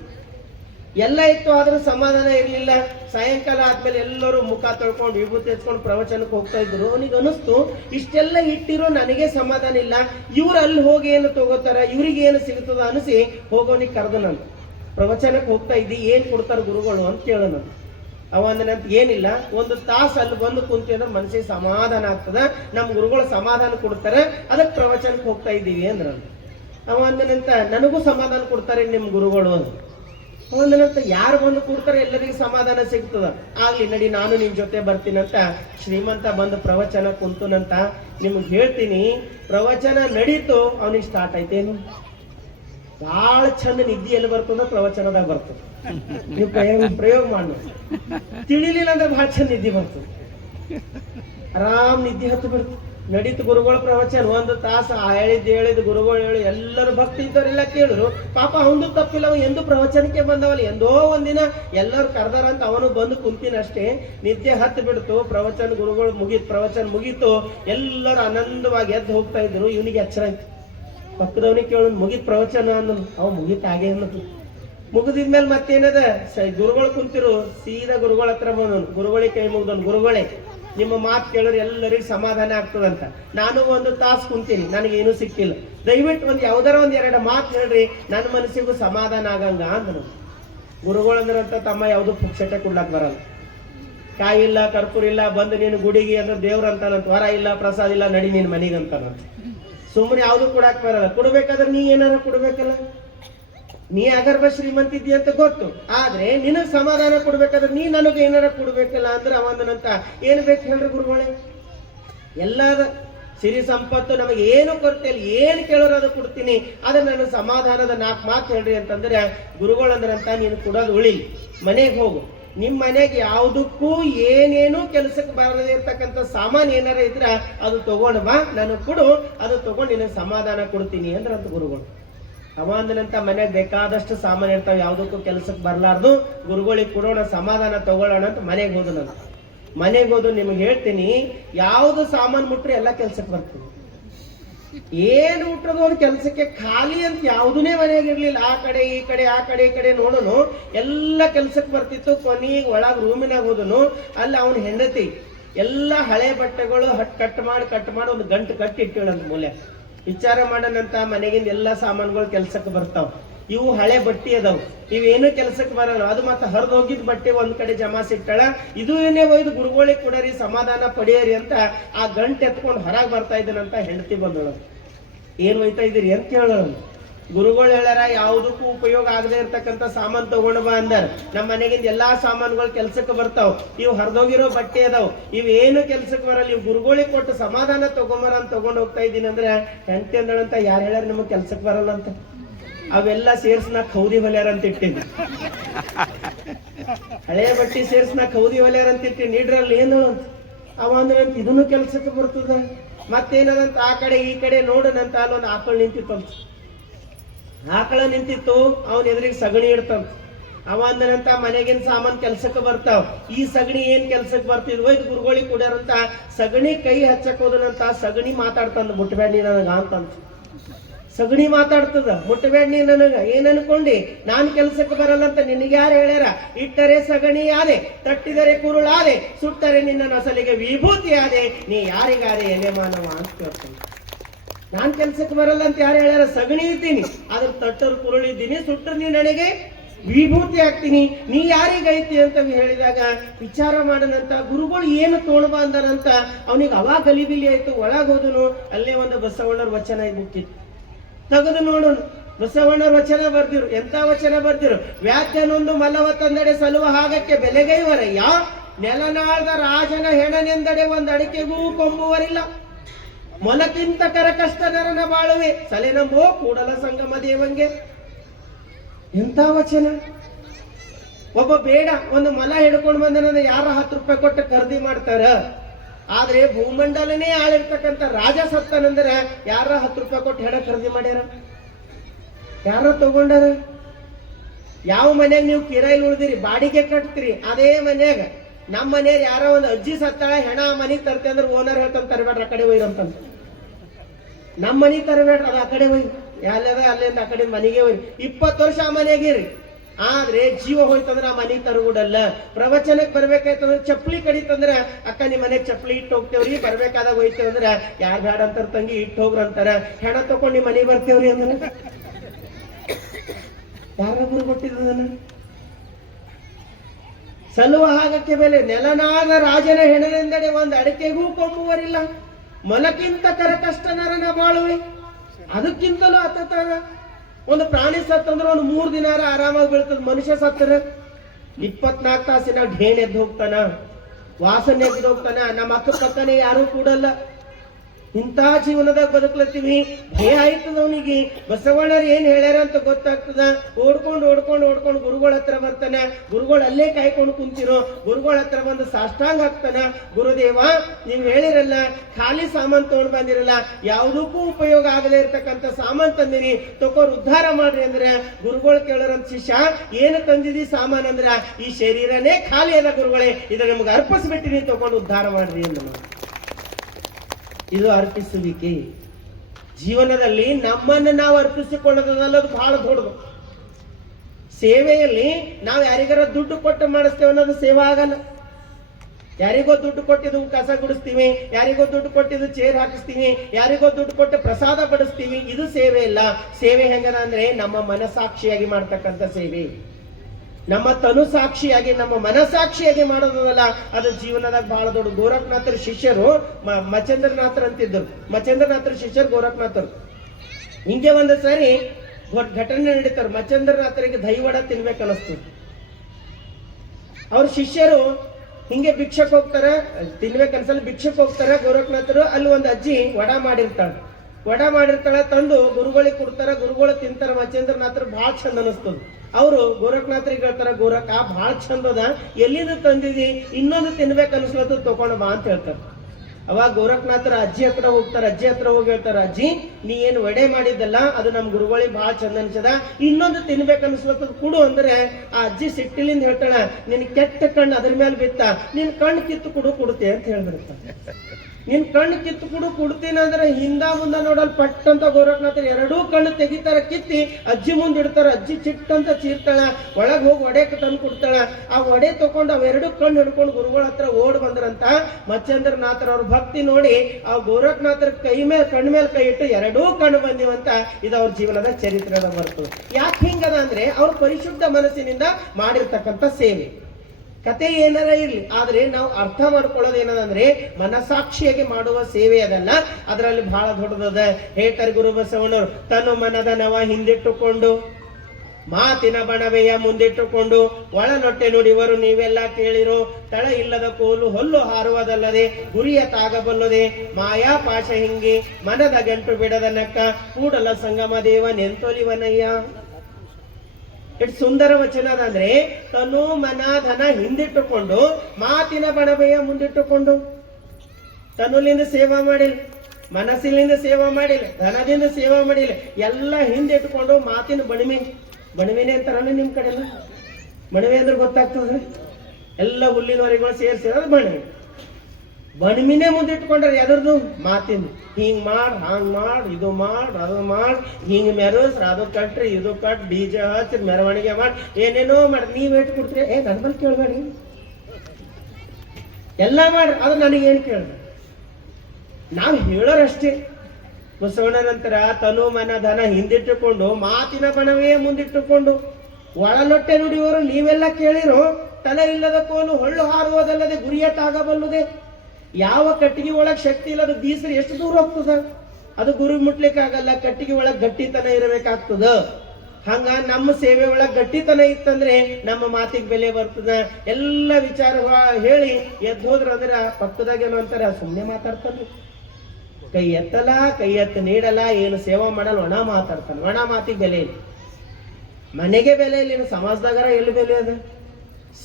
ಎಲ್ಲ ಇತ್ತು ಆದ್ರೂ ಸಮಾಧಾನ ಇರ್ಲಿಲ್ಲ. ಸಾಯಂಕಾಲ ಆದ್ಮೇಲೆ ಎಲ್ಲರೂ ಮುಖ ತೊಳ್ಕೊಂಡು ವಿಭೂತಿ ಹಚ್ಕೊಂಡು ಪ್ರವಚನಕ್ಕೆ ಹೋಗ್ತಾ ಇದ್ರು. ಅವನಿಗೆ ಅನಿಸ್ತು, ಇಷ್ಟೆಲ್ಲ ಇಟ್ಟಿರೋ ನನಗೆ ಸಮಾಧಾನ ಇಲ್ಲ, ಇವ್ರು ಅಲ್ಲಿ ಹೋಗಿ ಏನು ತಗೋತಾರ, ಇವ್ರಿಗೆ ಏನು ಸಿಗುತ್ತದ ಅನಿಸಿ ಹೋಗೋನಿಗೆ ಕರೆದು ನಾನು ಪ್ರವಚನಕ್ಕೆ ಹೋಗ್ತಾ ಇದ್ದಿ, ಏನ್ ಕೊಡ್ತಾರ ಗುರುಗಳು ಅಂತ ಕೇಳೋಣ. ಅವ ಅಂದನಂತ, ಏನಿಲ್ಲ, ಒಂದು ತಾಸು ಅಲ್ಲಿ ಬಂದು ಕುಂತಿ ಅಂದ್ರೆ ಮನಸ್ಸಿಗೆ ಸಮಾಧಾನ ಆಗ್ತದ, ನಮ್ಮ ಗುರುಗಳು ಸಮಾಧಾನ ಕೊಡ್ತಾರೆ, ಅದಕ್ಕೆ ಪ್ರವಚನಕ್ಕೆ ಹೋಗ್ತಾ ಇದ್ದೀವಿ ಅಂದ್ರ. ಅವ ಅಂದನಂತ, ನನಗೂ ಸಮಾಧಾನ ಕೊಡ್ತಾರೆ ನಿಮ್ ಗುರುಗಳು ಅಂತ. ಅವ ಅಂದನಂತ, ಯಾರು ಬಂದು ಕೊಡ್ತಾರೆ ಎಲ್ಲರಿಗೂ ಸಮಾಧಾನ ಸಿಗ್ತದ, ಆಗ್ಲಿ ನಡಿ ನಾನು ನಿಮ್ ಜೊತೆ ಬರ್ತೀನಂತ ಶ್ರೀಮಂತ ಬಂದು ಪ್ರವಚನ ಕುಂತನಂತ. ನಿಮ್ಗೆ ಹೇಳ್ತೀನಿ, ಪ್ರವಚನ ನಡೀತು, ಅವನಿಗೆ ಸ್ಟಾರ್ಟ್ ಆಯ್ತೇನು, ಬಹಳ ಚಂದ ನಿದ್ದೆ ಎಲ್ಲಿ ಬರ್ತದ? ಪ್ರವಚನದಾಗ ಬರ್ತದೆ. ನೀವು ಪ್ರಯೋಗ ಮಾಡ, ತಿಳಿಲಿಲ್ಲ ಅಂದ್ರೆ ಬಹಳ ಚಂದ ನಿದ್ದೆ ಬರ್ತದೆ, ಆರಾಮ್ ನಿದ್ದೆ ಹತ್ತು ಬಿಡ್ತು. ನಡೀತು ಗುರುಗಳ ಪ್ರವಚನ, ಒಂದು ತಾಸು ಹೇಳಿದ್ದು ಗುರುಗಳು ಹೇಳಿ ಎಲ್ಲರೂ ಭಕ್ತಿ ಇದ್ದವರೆಲ್ಲ ಕೇಳಿದ್ರು. ಪಾಪ ಅವನು ತಪ್ಪಿಲ್ಲ, ಅವ ಎಂದು ಪ್ರವಚನಕ್ಕೆ ಬಂದವಲ್ಲ, ಎಂದೋ ಒಂದಿನ ಎಲ್ಲರೂ ಕರೆದಾರಂತ ಅವನು ಬಂದು ಕುಂತಿನಷ್ಟೇ. ನಿದ್ದೆ ಹತ್ತು ಬಿಡ್ತು. ಪ್ರವಚನ ಗುರುಗಳು ಪ್ರವಚನ ಮುಗೀತು. ಎಲ್ಲರೂ ಆನಂದವಾಗಿ ಎದ್ದು ಹೋಗ್ತಾ ಇದ್ರು. ಇವನಿಗೆ ಎಚ್ಚರ ಆಯ್ತು. ಪಕ್ಕದವನಿಗೆ ಕೇಳೋದು, ಮುಗಿತ್ ಪ್ರವಚನ ಅನ್ನೋದು. ಅವ್ ಮುಗಿತ್ ಹಾಗೆ ಅನ್ನೋದು. ಮುಗಿದಿದ್ಮೇಲೆ ಮತ್ತೇನದ, ಗುರುಗಳು ಕುಂತಿರು. ಸೀದಾ ಗುರುಗಳ ಹತ್ರ ಬಂದವನು, ಗುರುಗಳಿಗೆ ಕೈ ಮುಗ್ದವನು, ಗುರುಗಳೇ ನಿಮ್ಮ ಮಾತು ಕೇಳಿದ್ರೆ ಎಲ್ಲರಿಗೂ ಸಮಾಧಾನ ಆಗ್ತದಂತ. ನಾನು ಒಂದು ತಾಸು ಕುಂತೀನಿ, ನನಗೇನು ಸಿಕ್ಕಿಲ್ಲ, ದಯವಿಟ್ಟು ಒಂದು ಯಾವ್ದಾರ ಒಂದ್ 2 ಮಾತು ಹೇಳ್ರಿ, ನನ್ನ ಮನಸ್ಸಿಗೂ ಸಮಾಧಾನ ಆಗಂಗ ಅಂದನು. ಗುರುಗಳು ಅಂದ್ರಂತ, ತಮ್ಮ ಯಾವ್ದು ಪುಕ್ಷಟೆ ಕೊಡ್ಲಾಕ್ ಬರಲ್ಲ, ಕಾಯಿ ಇಲ್ಲ ಕರ್ಪೂರ ಇಲ್ಲ, ಬಂದು ನೀನು ಗುಡಿಗೆ ಅಂದ್ರೆ ದೇವ್ರ ಅಂತಾನಂತ, ವರ ಇಲ್ಲ ಪ್ರಸಾದ ಇಲ್ಲ, ನಡಿ ನೀನ್ ಮನೆಗಂತಾನಂತ. ಸುಮ್ಮನೆ ಯಾವ್ದು ಕೊಡಾಕ್ ಬರಲ್ಲ. ಕೊಡ್ಬೇಕಾದ್ರೆ ನೀ ಏನಾರ ಕೊಡ್ಬೇಕಲ್ಲ, ನೀ ಅಗರ್ಭ ಶ್ರೀಮಂತಿದ್ದಿ ಅಂತ ಗೊತ್ತು, ಆದ್ರೆ ನಿನಗ್ ಸಮಾಧಾನ ಕೊಡ್ಬೇಕಾದ್ರೆ ನೀ ನನಗೆ ಏನಾರ ಕೊಡ್ಬೇಕಲ್ಲ ಅಂದ್ರೆ ಅವಂದನಂತ, ಏನ್ ಬೇಕು ಹೇಳ್ರಿ ಗುರುಗಳೇ, ಎಲ್ಲದ ಸಿರಿ ಸಂಪತ್ತು ನಮಗೆ ಏನು ಕೊರತೆ ಇಲ್ಲ, ಏನ್ ಕೇಳೋರು ಅದು ಕೊಡ್ತೀನಿ, ಆದ್ರೆ ನಾನು ಸಮಾಧಾನದ 4 ಮಾತು ಹೇಳ್ರಿ ಅಂತಂದ್ರೆ ಗುರುಗಳು ಅಂದ್ರಂತ, ನೀನು ಕೊಡೋದು ಉಳಿಲಿ, ಮನೆಗೆ ಹೋಗು, ನಿಮ್ ಮನೆಗೆ ಯಾವುದಕ್ಕೂ ಏನೇನು ಕೆಲಸಕ್ಕೆ ಬರದೇ ಇರ್ತಕ್ಕಂಥ ಸಾಮಾನು ಏನಾರ ಇದ್ರ ಅದು ತಗೊಂಡ್ ಬಾ, ನನಗೆ ಕೊಡು, ಅದು ತಗೊಂಡು ನಿನಗೆ ಸಮಾಧಾನ ಕೊಡ್ತೀನಿ ಅಂದ್ರಂತ ಗುರುಗಳು. ಅವ ಅಂದನಂತ, ಮನೆಗೆ ಬೇಕಾದಷ್ಟು ಸಾಮಾನು ಇರ್ತಾವ, ಯಾವ್ದಕ್ಕೂ ಕೆಲ್ಸಕ್ಕೆ ಬರ್ಲಾರ್ದು, ಗುರುಗಳಿಗೆ ಕೊಡೋಣ, ಸಮಾಧಾನ ತಗೊಳ್ಳೋಣ ಅಂತ ಮನೆಗೆ ಹೋದನಂತ. ಮನೆಗೆ ಹೋದು ನಿಮ್ಗೆ ಹೇಳ್ತೀನಿ, ಯಾವ್ದು ಸಾಮಾನು ಮುಟ್ರೆ ಎಲ್ಲ ಕೆಲ್ಸಕ್ಕೆ ಬರ್ತದೆ. ಏನು ಹುಟ್ಟದು ಒಂದು ಕೆಲಸಕ್ಕೆ ಖಾಲಿ ಅಂತ ಯಾವುದನ್ನೇ ಮನೆಯಾಗ ಇರ್ಲಿಲ್ಲ. ಆ ಕಡೆ ಈ ಕಡೆ ಆ ಕಡೆ ಈ ಕಡೆ ನೋಡೋನು, ಎಲ್ಲ ಕೆಲ್ಸಕ್ಕೆ ಬರ್ತಿತ್ತು. ಕೊನೆಗೆ ಒಳಗ್ ರೂಮಿನಾಗ ಹೋದನು, ಅಲ್ಲಿ ಅವನ ಹೆಂಡತಿ ಎಲ್ಲ ಹಳೆ ಬಟ್ಟೆಗಳು ಕಟ್ ಮಾಡಿ ಒಂದು ಗಂಟು ಕಟ್ಟಿ ಇಟ್ಟಿಳಂತ ಮೂಲೆ. ವಿಚಾರ ಮಾಡನಂತ, ಮನೆಗಿಂದ ಎಲ್ಲಾ ಸಾಮಾನುಗಳು ಕೆಲ್ಸಕ್ಕೆ ಬರ್ತಾವ, ಇವು ಹಳೆ ಬಟ್ಟೆ ಅದಾವು, ಇವೇನು ಕೆಲ್ಸಕ್ಕೆ ಬರಲ್ಲ, ಅದು ಮತ್ತೆ ಹರಿದು ಹೋಗಿದ್ ಬಟ್ಟೆ ಒಂದ್ ಕಡೆ ಜಮಾಸಿಟ್ಟಾಳ, ಇದು ಏನೇ ಒಯ್ದು ಗುರುಗಳಿಗೆ ಕೊಡರಿ, ಸಮಾಧಾನ ಪಡೆಯರಿ ಅಂತ ಆ ಗಂಟು ಎತ್ಕೊಂಡು ಹೊರಗೆ ಬರ್ತಾ ಇದ್ದನಂತ ಹೆಂಡತಿ ಬಂದಳು. ಏನ್ ಒಯ್ತಾ ಇದ್ದೀರಿ ಅಂತ ಕೇಳೋಣ. ಗುರುಗಳು ಹೇಳ್ಯಾರ ಯಾವುದಕ್ಕೂ ಉಪಯೋಗ ಆಗದೆ ಇರ್ತಕ್ಕಂಥ ಸಾಮಾನು ತಗೊಂಡ್ ಬಾ ಅಂದಾರ. ನಮ್ಮ ಮನೆಗಿಂದ ಎಲ್ಲಾ ಸಾಮಾನುಗಳು ಕೆಲ್ಸಕ್ಕೆ ಬರ್ತಾವ್. ಇವು ಹರಿದೋಗಿರೋ ಬಟ್ಟೆ ಅದಾವ್, ಇವ್ ಏನು ಕೆಲ್ಸಕ್ಕೆ ಬರಲ್ಲ. ಇವ್ ಗುರುಗಳಿಗೆ ಕೊಟ್ಟು ಸಮಾಧಾನ ತಗೊಂಬರ ಅಂತ ತಗೊಂಡ್ ಹೋಗ್ತಾ ಇದ್ದೀನಿ ಅಂದ್ರೆ ಹೆಂಡತಿ ಅಂದಳಂತ ಯಾರು ಹೇಳ್ಯಾರ ನಿಮಗ್ ಕೆಲ್ಸಕ್ಕೆ ಬರಲ್ಲ ಅಂತ? ಅವೆಲ್ಲ ಸೇರ್ಸ್ ನಾ ಖೌದಿ ಹೊಲ್ಯಾರ ಅಂತ ಇಟ್ಟಿನಿ. ಹಳೆ ಬಟ್ಟೆ ಸೇರ್ಸ್ ನಾ ಖೌದಿ ಹೊಲ್ಯಾರ ಅಂತ ಇಟ್ಟಿನಿ. ನೀಡ್ರಲ್ಲಿ ಏನು ಅಂತ ಅವ ಅಂದ್ರೆ ಇದನ್ನು ಕೆಲ್ಸಕ್ಕೆ ಬರ್ತದ. ಮತ್ತೇನದಂತ ಆ ಕಡೆ ಈ ಕಡೆ ನೋಡನಂತ ಅಲ್ಲೊಂದು ಆಕಳು ನಿಂತಿತ್ತಂತ. ಆಕಳ ನಿಂತಿತ್ತು, ಅವನ್ ಎದುರಿಗೆ ಸಗಣಿ ಇಡ್ತಂತ. ಅವ ಅಂದನಂತ ಮನೆಗಿನ ಸಾಮಾನ್ ಕೆಲ್ಸಕ್ಕೆ ಬರ್ತಾವ, ಈ ಸಗಣಿ ಏನ್ ಕೆಲ್ಸಕ್ಕೆ ಬರ್ತಿದ್ವೋ ಇದು ಗುರುಗಳಿಗೆ ಕುಡ್ಯಾರಂತ ಸಗಣಿ ಕೈ ಹಚ್ಚಕ್ ಹೋದನಂತ. ಸಗಣಿ ಮಾತಾಡ್ತಂದ, ಮುಟ್ಬೇಡಿ ನನಗ ಅಂತಂತ. ಸಗಣಿ ಮಾತಾಡ್ತದ, ಮುಟ್ಬೇಡಿ ನೀ ನನಗ. ಏನ್ ಅನ್ಕೊಂಡಿ ನಾನ್ ಕೆಲ್ಸಕ್ಕೆ ಬರಲ್ಲ ಅಂತ? ನಿನಗೆ ಯಾರು ಹೇಳ್ಯಾರ? ಇಟ್ಟರೆ ಸಗಣಿ ಆದೆ, ತಟ್ಟಿದರೆ ಕುರುಳಾದೆ, ಸುಟ್ಟರೆ ನಿನ್ನ ನಸಲಿಗೆ ವಿಭೂತಿ ಆದೆ, ನೀ ಯಾರಿಗಾದೆ ಎಲೆ ಮಾನವ ಅಂತ ಕೇಳ್ತಾನೆ. ನಾನ್ ಕೆಲ್ಸಕ್ಕೆ ಬರಲ್ಲ ಅಂತ ಯಾರು ಹೇಳ್ಯಾರ? ಸಗಣಿ ಇದ್ದೀನಿ, ಅದ್ರ ತಟ್ಟರು ಕುರುಳಿದ್ದೀನಿ, ಸುಟ್ಟರು ನೀ ನನಗೆ ವಿಭೂತಿ ಆಗ್ತೀನಿ, ನೀ ಯಾರಿಗೈತಿ ಅಂತ ಹೇಳಿದಾಗ ವಿಚಾರ ಮಾಡನಂತ. ಗುರುಗಳು ಏನು ತೋಣಬ ಅಂದರಂತ ಅವನಿಗೆ ಅವಾಗ ಗಲಿಬಿಲಿ ಆಯ್ತು. ಒಳಗೋದನು, ಅಲ್ಲೇ ಒಂದು ಬಸವಣ್ಣರ ವಚನ ಇದ್ದಿತ್ತು, ತೆಗೆದು ನೋಡೋಣ. ಬಸವಣ್ಣರ ವಚನ ಬರ್ದಿರು. ಎಂತ ವಚನ ಬರ್ದಿರು? ವ್ಯಾಖ್ಯಾನೊಂದು ಮಲ್ಲವ ತಂದಡೆ ಸಲುವ ಹಾಗಕ್ಕೆ ಬೆಲೆಗೈವರಯ್ಯ, ನೆಲನಾಳ್ದ ರಾಜನ ಹೆಣನೆಂದಡೆ ಒಂದ್ ಅಡಿಕೆಗೂ ಕೊಂಬುವರಿಲ್ಲ, ಮೊಲಕ್ಕಿಂತ ಕಷ್ಟ ನರನ ಬಾಳುವೆ ಸಲೆನಂಬೋ ಕೂಡಲ ಸಂಗಮ ದೇವಂಗೆ. ಎಂತ ವಚನ! ಒಬ್ಬ ಬೇಡ ಒಂದು ಮೊಲ ಹಿಡ್ಕೊಂಡು ಬಂದನಂದ್ರೆ ಯಾರ 10 ರೂಪಾಯಿ ಕೊಟ್ಟು ಖರೀದಿ ಮಾಡ್ತಾರ. ಆದ್ರೆ ಭೂಮಂಡಲನೇ ಆಳಿರ್ತಕ್ಕಂಥ ರಾಜ ಸತ್ತನಂದ್ರೆ ಯಾರ 10 ರೂಪಾಯಿ ಕೊಟ್ಟು ಹೆಣ ಖರೀದಿ ಮಾಡ್ಯಾರ? ಯಾರ ತಗೊಂಡಾರ? ಯಾವ ಮನ್ಯಾಗ ನೀವು ಕಿರಾಯಿಲ್ ಉಳ್ದಿರಿ, ಬಾಡಿಗೆ ಕಟ್ತೀರಿ, ಅದೇ ಮನ್ಯಾಗ ನಮ್ಮ ಮನೆಯವ್ರು ಯಾರೋ ಒಂದು ಅಜ್ಜಿ ಸತ್ತಾಳ, ಹೆಣ ಮನಿಗ್ ತರ್ತೆ ಅಂದ್ರೆ ಓನರ್ ಹೇಳ್ತಾನೆ ತರಬೇಡ್ರ ಆ ಕಡೆ ಒಯ್ರಂತಂತ. ನಮ್ಮ ಮನಿಗ್ ತರಬೇಡ್ರ, ಅದ ಆ ಕಡೆ ಒಯ್ದು ಎಲ್ಲದ ಅಲ್ಲಿಂದ ಆ ಕಡೆ ಮನೆಗೆ ಒಯ್ರಿ. 20 ವರ್ಷ ಆ ಮನೆಗಿರಿ. ಆದ್ರೆ ಜೀವ ಹೋಯ್ತಂದ್ರ ಆ ಮನಿ ತರಗುಡಲ್ಲ. ಪ್ರವಚನಕ್ಕೆ ಬರ್ಬೇಕಾಯ್ತಂದ್ರ ಚಪ್ಪಲಿ ಕಡಿತಂದ್ರ ಅಕ್ಕ ನಿಮ್ ಮನೆಗ್ ಚಪ್ಪಲಿ ಇಟ್ಟು ಹೋಗ್ತೇವ್ರಿ, ಬರ್ಬೇಕಾದಾಗ ಹೋಯ್ತೇವಂದ್ರ ಯಾರ್ ಬ್ಯಾಡ ಅಂತಾರ ತಂಗಿ ಇಟ್ಟು ಹೋಗ್ರಂತಾರ. ಹೆಣ ತಕೊಂಡ್ ನಿಮ್ ಮನೆಗ್ ಬರ್ತೇವ್ರಿ ಅಂದ್ರ ಯಾರ ಗುರು ಕೊಟ್ಟಿದ್ದನ? ಸಲುವ ಹಾಗಕ್ಕೆ ಬೆಲೆ ನೆಲನಾದ ರಾಜನ ಹೆಣನೆಂದಡೆ ಒಂದ್ ಅಡಿಕೆಗೂ ಕೊಂಬುವರಿಲ್ಲ, ಮೊಲಕ್ಕಿಂತ ಕಷ್ಟ ನರನ ಬಾಳುವೆ. ಅದಕ್ಕಿಂತಲೂ ಅತ್ತತಾರ. ಒಂದು ಪ್ರಾಣಿ ಸತ್ತಂದ್ರೆ ಒಂದು 3 ದಿನ ಆರಾಮಾಗಿ ಬೀಳ್ತದ. ಮನುಷ್ಯ ಸತ್ತರ 24 ತಾಸಿನ ಢೇಣ್ ಎದ್ದು ಹೋಗ್ತಾನ, ವಾಸನೆ ಎದ್ದು ಹೋಗ್ತಾನ. ನಮ್ಮ ಅಕ್ಕಪಕ್ಕನೆ ಯಾರು ಕೂಡಲ್ಲ. ಇಂಥ ಜೀವನದಾಗ ಬದುಕ್ಲತ್ತೀವಿ. ಭಯ ಆಯ್ತದ ಅವನಿಗೆ. ಬಸವಣ್ಣರು ಏನ್ ಹೇಳ್ಯಾರ ಅಂತ ಗೊತ್ತಾಗ್ತದ. ಓಡ್ಕೊಂಡು ಓಡ್ಕೊಂಡು ಓಡ್ಕೊಂಡು ಗುರುಗಳ ಹತ್ರ ಬರ್ತಾನ. ಗುರುಗಳು ಅಲ್ಲೇ ಕಾಯ್ಕೊಂಡು ಕುಂತಿರೋ. ಗುರುಗಳ ಹತ್ರ ಬಂದು ಸಾಷ್ಟಾಂಗ ಹಾಕ್ತಾನ. ಗುರುದೇವ, ನೀವ್ ಹೇಳಿರಲ್ಲ ಖಾಲಿ ಸಾಮಾನ್ ತಗೊಂಡ್ ಬಂದಿರಲ್ಲ, ಯಾವುದಕ್ಕೂ ಉಪಯೋಗ ಆಗದೆ ಇರ್ತಕ್ಕಂಥ ಸಾಮಾನ್ ತಂದಿರಿ, ತಗೋರ್ ಉದ್ಧಾರ ಮಾಡ್ರಿ ಅಂದ್ರೆ ಗುರುಗಳು ಕೇಳೋರಂತ, ಶಿಷ್ಯ ಏನು ತಂದಿದಿ ಸಾಮಾನ್ ಅಂದ್ರ ಈ ಶರೀರನೇ ಖಾಲಿ ಅದ ಗುರುಗಳೇ, ಇದ ನಿಮ್ಗೆ ಅರ್ಪಿಸ್ಬಿಟ್ಟಿನಿ, ತಗೊಂಡು ಉದ್ಧಾರ ಮಾಡ್ರಿ ಅಂದ. ಇದು ಅರ್ಪಿಸುವಿಕೆ. ಜೀವನದಲ್ಲಿ ನಮ್ಮನ್ನು ನಾವು ಅರ್ಪಿಸಿಕೊಳ್ಳೋದನ್ನೋದು ಬಹಳ ದೊಡ್ಡದು. ಸೇವೆಯಲ್ಲಿ ನಾವು ಯಾರಿಗಾರ ದುಡ್ಡು ಕೊಟ್ಟು ಮಾಡಿಸ್ತೇವೆ ಅನ್ನೋದು ಸೇವೆ ಆಗಲ್ಲ. ಯಾರಿಗೋ ದುಡ್ಡು ಕೊಟ್ಟಿದ್ದು ಕಸ ಗುಡಿಸ್ತೀವಿ, ಯಾರಿಗೋ ದುಡ್ಡು ಕೊಟ್ಟಿದ್ದು ಚೇರ್ ಹಾಕಿಸ್ತೀವಿ, ಯಾರಿಗೋ ದುಡ್ಡು ಕೊಟ್ಟು ಪ್ರಸಾದ ಪಡಿಸ್ತೀವಿ, ಇದು ಸೇವೆ ಇಲ್ಲ. ಸೇವೆ ಹೆಂಗದ ಅಂದ್ರೆ ನಮ್ಮ ಮನಸಾಕ್ಷಿಯಾಗಿ ಮಾಡ್ತಕ್ಕಂಥ ಸೇವೆ. ನಮ್ಮ ತನು ಸಾಕ್ಷಿಯಾಗಿ, ನಮ್ಮ ಮನಸಾಕ್ಷಿಯಾಗಿ ಮಾಡೋದಲ್ಲ, ಅದು ಜೀವನದಾಗ ಬಹಳ ದೊಡ್ಡ. ಗೋರಖನಾಥರ ಶಿಷ್ಯರು ಮಚೇಂದ್ರನಾಥರ್ ಅಂತಿದ್ರು. ಮಚೇಂದ್ರನಾಥರ ಶಿಷ್ಯರು ಗೋರಖನಾಥರು. ಹಿಂಗೆ ಒಂದು ಸಾರಿ ಘಟನೆ ನಡೀತಾರೆ. ಮಚೇಂದ್ರನಾಥರಿಗೆ ದಹಿವಡ ತಿನ್ಬೇಕು ಅನಿಸ್ತು. ಅವ್ರ ಶಿಷ್ಯರು ಹಿಂಗೆ ಭಿಕ್ಷಕ್ ಹೋಗ್ತಾರ, ತಿನ್ಬೇಕನ್ಸಲ್ಲ ಭಿಕ್ಷಕ್ ಹೋಗ್ತಾರ. ಗೋರಖನಾಥರು ಅಲ್ಲಿ ಒಂದು ಅಜ್ಜಿ ವಡ ಮಾಡಿರ್ತಾಳ, ತಂದು ಗುರುಗಳಿಗೆ ಕೊಡ್ತಾರ. ಗುರುಗಳು ತಿಂತಾರ. ಮಚೇಂದ್ರನಾಥರು ಬಹಳ ಚಂದ ಅನಿಸ್ತದ. ಅವರು ಗೋರಖನಾಥರಿಗೆ ಹೇಳ್ತಾರ, ಗೋರಖ ಬಹಳ ಚಂದದ, ಎಲ್ಲಿಂದ ತಂದಿದಿ, ಇನ್ನೊಂದು ತಿನ್ಬೇಕು ಅನ್ಸ್ಲತ್ತ, ತಗೊಂಡು ಬಾ ಅಂತ ಹೇಳ್ತಾರೆ. ಅವಾಗ ಗೋರಖನಾಥರ ಅಜ್ಜಿ ಹತ್ರ ಹೋಗ್ತಾರ. ಅಜ್ಜಿ ಹತ್ರ ಹೋಗಿ ಹೇಳ್ತಾರ, ಅಜ್ಜಿ ನೀ ಏನು ವಡೆ ಮಾಡಿದ್ದಲ್ಲ ಅದು ನಮ್ ಗುರುಗಳಿಗೆ ಬಹಳ ಚಂದ ಅನ್ಸದ, ಇನ್ನೊಂದು ತಿನ್ಬೇಕು ಅನ್ಸ್ಲತ್ತದ ಕೊಡು ಅಂದ್ರೆ ಆ ಅಜ್ಜಿ ಸಿಟ್ಟಿಲಿಂದ ಹೇಳ್ತಾಳ, ನಿನ್ ಕೆಟ್ಟ ಕಣ್ಣು ಅದ್ರ ಮೇಲೆ ಬಿತ್ತ, ನಿನ್ ಕಣ್ಣು ಕಿತ್ತು ಕೊಡುತ್ತೆ ಅಂತ ಹೇಳ್ಬಿಡ್ತಾನೆ. ನಿನ್ ಕಣ್ಣು ಕಿತ್ತು ಕೊಡ್ತೀನಿ ಅಂದ್ರೆ ಹಿಂದ ಮುಂದ ನೋಡಲ್ ಪಟ್ ಅಂತ ಗೋರಖನಾಥರು 2 ಕಣ್ಣು ತೆಗಿತಾರ, ಕಿತ್ತಿ ಅಜ್ಜಿ ಮುಂದೆ ಇಡ್ತಾರ. ಅಜ್ಜಿ ಚಿಟ್ಟಂತ ಚೀರ್ತಾಳ, ಒಳಗ್ ಹೋಗಿ ಒಡೆ ತಂದು ಕೊಡ್ತಾಳ. ಆ ಒಡೆ ತಗೊಂಡು ಅವ್ 2 ಕಣ್ಣು ಹಿಡ್ಕೊಂಡು ಗುರುಗಳ ಹತ್ರ ಓಡ್ ಬಂದ್ರಂತ. ಮಚೇಂದ್ರನಾಥರ್ ಅವ್ರ ಭಕ್ತಿ ನೋಡಿ ಆ ಗೋರಖನಾಥರ ಕಣ್ಣು ಮೇಲೆ ಕೈ ಇಟ್ಟು 2 ಕಣ್ಣು ಬಂದಿವಂತ. ಇದು ಅವ್ರ ಜೀವನದ ಚರಿತ್ರೆದ ಬರ್ತದೆ. ಯಾಕೆ ಹಿಂಗದ ಅಂದ್ರೆ ಅವ್ರ ಪರಿಶುದ್ಧ ಮನಸ್ಸಿನಿಂದ ಮಾಡಿರ್ತಕ್ಕಂಥ ಸೇವೆ. ಕತೆ ಏನಾರ ಇರ್ಲಿ, ಆದ್ರೆ ನಾವು ಅರ್ಥ ಮಾಡ್ಕೊಳ್ಳೋದು ಏನದಂದ್ರೆ ಮನಸಾಕ್ಷಿಯಾಗಿ ಮಾಡುವ ಸೇವೆ ಅದಲ್ಲ, ಅದರಲ್ಲಿ ಬಹಳ ದೊಡ್ಡದದ. ಹೇಳ್ತಾರೆ ಗುರು ಬಸವಣ್ಣವರು, ತನ್ನ ಮನದ ನವ ಹಿಂದಿಟ್ಟುಕೊಂಡು ಮಾತಿನ ಬಣವೆಯ ಮುಂದಿಟ್ಟುಕೊಂಡು ಒಳನೊಟ್ಟೆ ನುಡಿವರು ನೀವೆಲ್ಲ ಕೇಳಿರೋ, ತಳ ಇಲ್ಲದ ಕೋಲು ಹೊಲ್ಲು ಹಾರುವುದಲ್ಲದೆ ಗುರಿಯ ತಾಗಬಲ್ಲದೆ ಮಾಯಾ ಪಾಶ ಹಿಂಗೆ ಮನದ ಗಂಟು ಬಿಡದ ನಕ್ಕ ಕೂಡಲ ಸಂಗಮ ದೇವ ನೆಂತೊಲಿವನಯ್ಯ. ಎಷ್ಟು ಸುಂದರ ವಚನ ಅಂದ್ರೆ, ತನು ಮನ ಧನ ಹಿಂದಿಟ್ಟುಕೊಂಡು ಮಾತಿನ ಬಣವೆಯ ಮುಂದಿಟ್ಟುಕೊಂಡು. ತನುಲಿಂದ ಸೇವಾ ಮಾಡಿಲ್ಲ, ಮನಸ್ಸಿನಿಂದ ಸೇವಾ ಮಾಡಿಲ್ಲ, ಧನದಿಂದ ಸೇವಾ ಮಾಡಿಲ್ಲ, ಎಲ್ಲ ಹಿಂದಿಟ್ಟುಕೊಂಡು ಮಾತಿನ ಬಣಿಮೆನೆ ಅಂತಾರಲ್ಲ ನಿಮ್ ಕಡೆ ಎಲ್ಲ. ಬಣಿವೆ ಅಂದ್ರೆ ಗೊತ್ತಾಗ್ತದೆ, ಎಲ್ಲ ಹುಲ್ಲಿನವರೆಗಳು ಸೇರಿಸಿ ಅದು ಬಣಿಮಿನೇ ಮುಂದಿಟ್ಕೊಂಡ್ರೆ ಎದರ್ದು ಮಾತಿನ. ಹಿಂಗ್ ಮಾಡ್, ಹಂಗ್ ಮಾಡ್, ಇದು ಮಾಡ್, ಅದು ಮಾಡ್, ಹಿಂಗ್ ಮೆರಸ್, ಅದು ಕಟ್ರಿ, ಇದು ಕಟ್, ಡಿಜೆ ಹಚ್ಚಿ ಮೆರವಣಿಗೆ ಮಾಡಿ ಏನೇನೋ ಮಾಡಿ ನೀವ್ ಏಟ್ ಕೊಡ್ತೀರಿ. ನನ್ ಬಲ್ ಕೇಳ್ಬೇಡಿ, ಎಲ್ಲ ಮಾಡ್ರಿ, ಅದು ನನಗೇನು ಕೇಳ್ಬೇಡಿ, ನಾವ್ ಹೇಳೋರಷ್ಟೇ. ಬಸವಣ್ಣ ನಂತರ ತನು ಮನ ಧನ ಹಿಂದಿಟ್ಟುಕೊಂಡು ಮಾತಿನ ಬಣವೇ ಮುಂದಿಟ್ಟುಕೊಂಡು ಒಳನೊಟ್ಟೆ ನುಡಿಯುವರು ನೀವೆಲ್ಲ ಕೇಳಿರೋ, ತಲೆ ಇಲ್ಲದ ಕೋಲು ಹೊಳ್ಳು ಹಾರುವುದಲ್ಲದೆ ಗುರಿಯ ತಾಗಬಲ್ಲುದೆ. ಯಾವ ಕಟ್ಟಿಗೆ ಒಳಗ್ ಶಕ್ತಿ ಇಲ್ಲದ ಬೀಸರಿ ಎಷ್ಟು ದೂರ ಹೋಗ್ತದ, ಅದು ಗುರು ಮುಟ್ಲಿಕ್ಕೆ ಆಗಲ್ಲ. ಕಟ್ಟಿಗೆ ಒಳಗ್ ಗಟ್ಟಿತನ ಇರಬೇಕಾಗ್ತದ. ಹಂಗ ನಮ್ಮ ಸೇವೆ ಒಳಗ್ ಗಟ್ಟಿತನ ಇತ್ತಂದ್ರೆ ನಮ್ಮ ಮಾತಿಗೆ ಬೆಲೆ ಬರ್ತದ. ಎಲ್ಲ ವಿಚಾರ ಹೇಳಿ ಎದ್ದು ಹೋದ್ರ ಅಂದ್ರ ಪಕ್ಕದಾಗೇನು ಅಂತಾರ, ಸುಮ್ಮನೆ ಮಾತಾಡ್ತಾನೆ, ಕೈ ಎತ್ತಲ್ಲ, ಕೈ ಎತ್ತು ನೀಡಲ್ಲ, ಏನು ಸೇವಾ ಮಾಡಲ್ಲ, ಒಣ ಮಾತಾಡ್ತಾನೆ. ಒಣ ಮಾತಿಗೆ ಬೆಲೆ ಇಲ್ಲ, ಮನೆಗೆ ಬೆಲೆ ಇಲ್ಲ, ಇನ್ನು ಸಮಾಜದಾಗರ ಎಲ್ಲಿ ಬೆಲೆ ಅದ?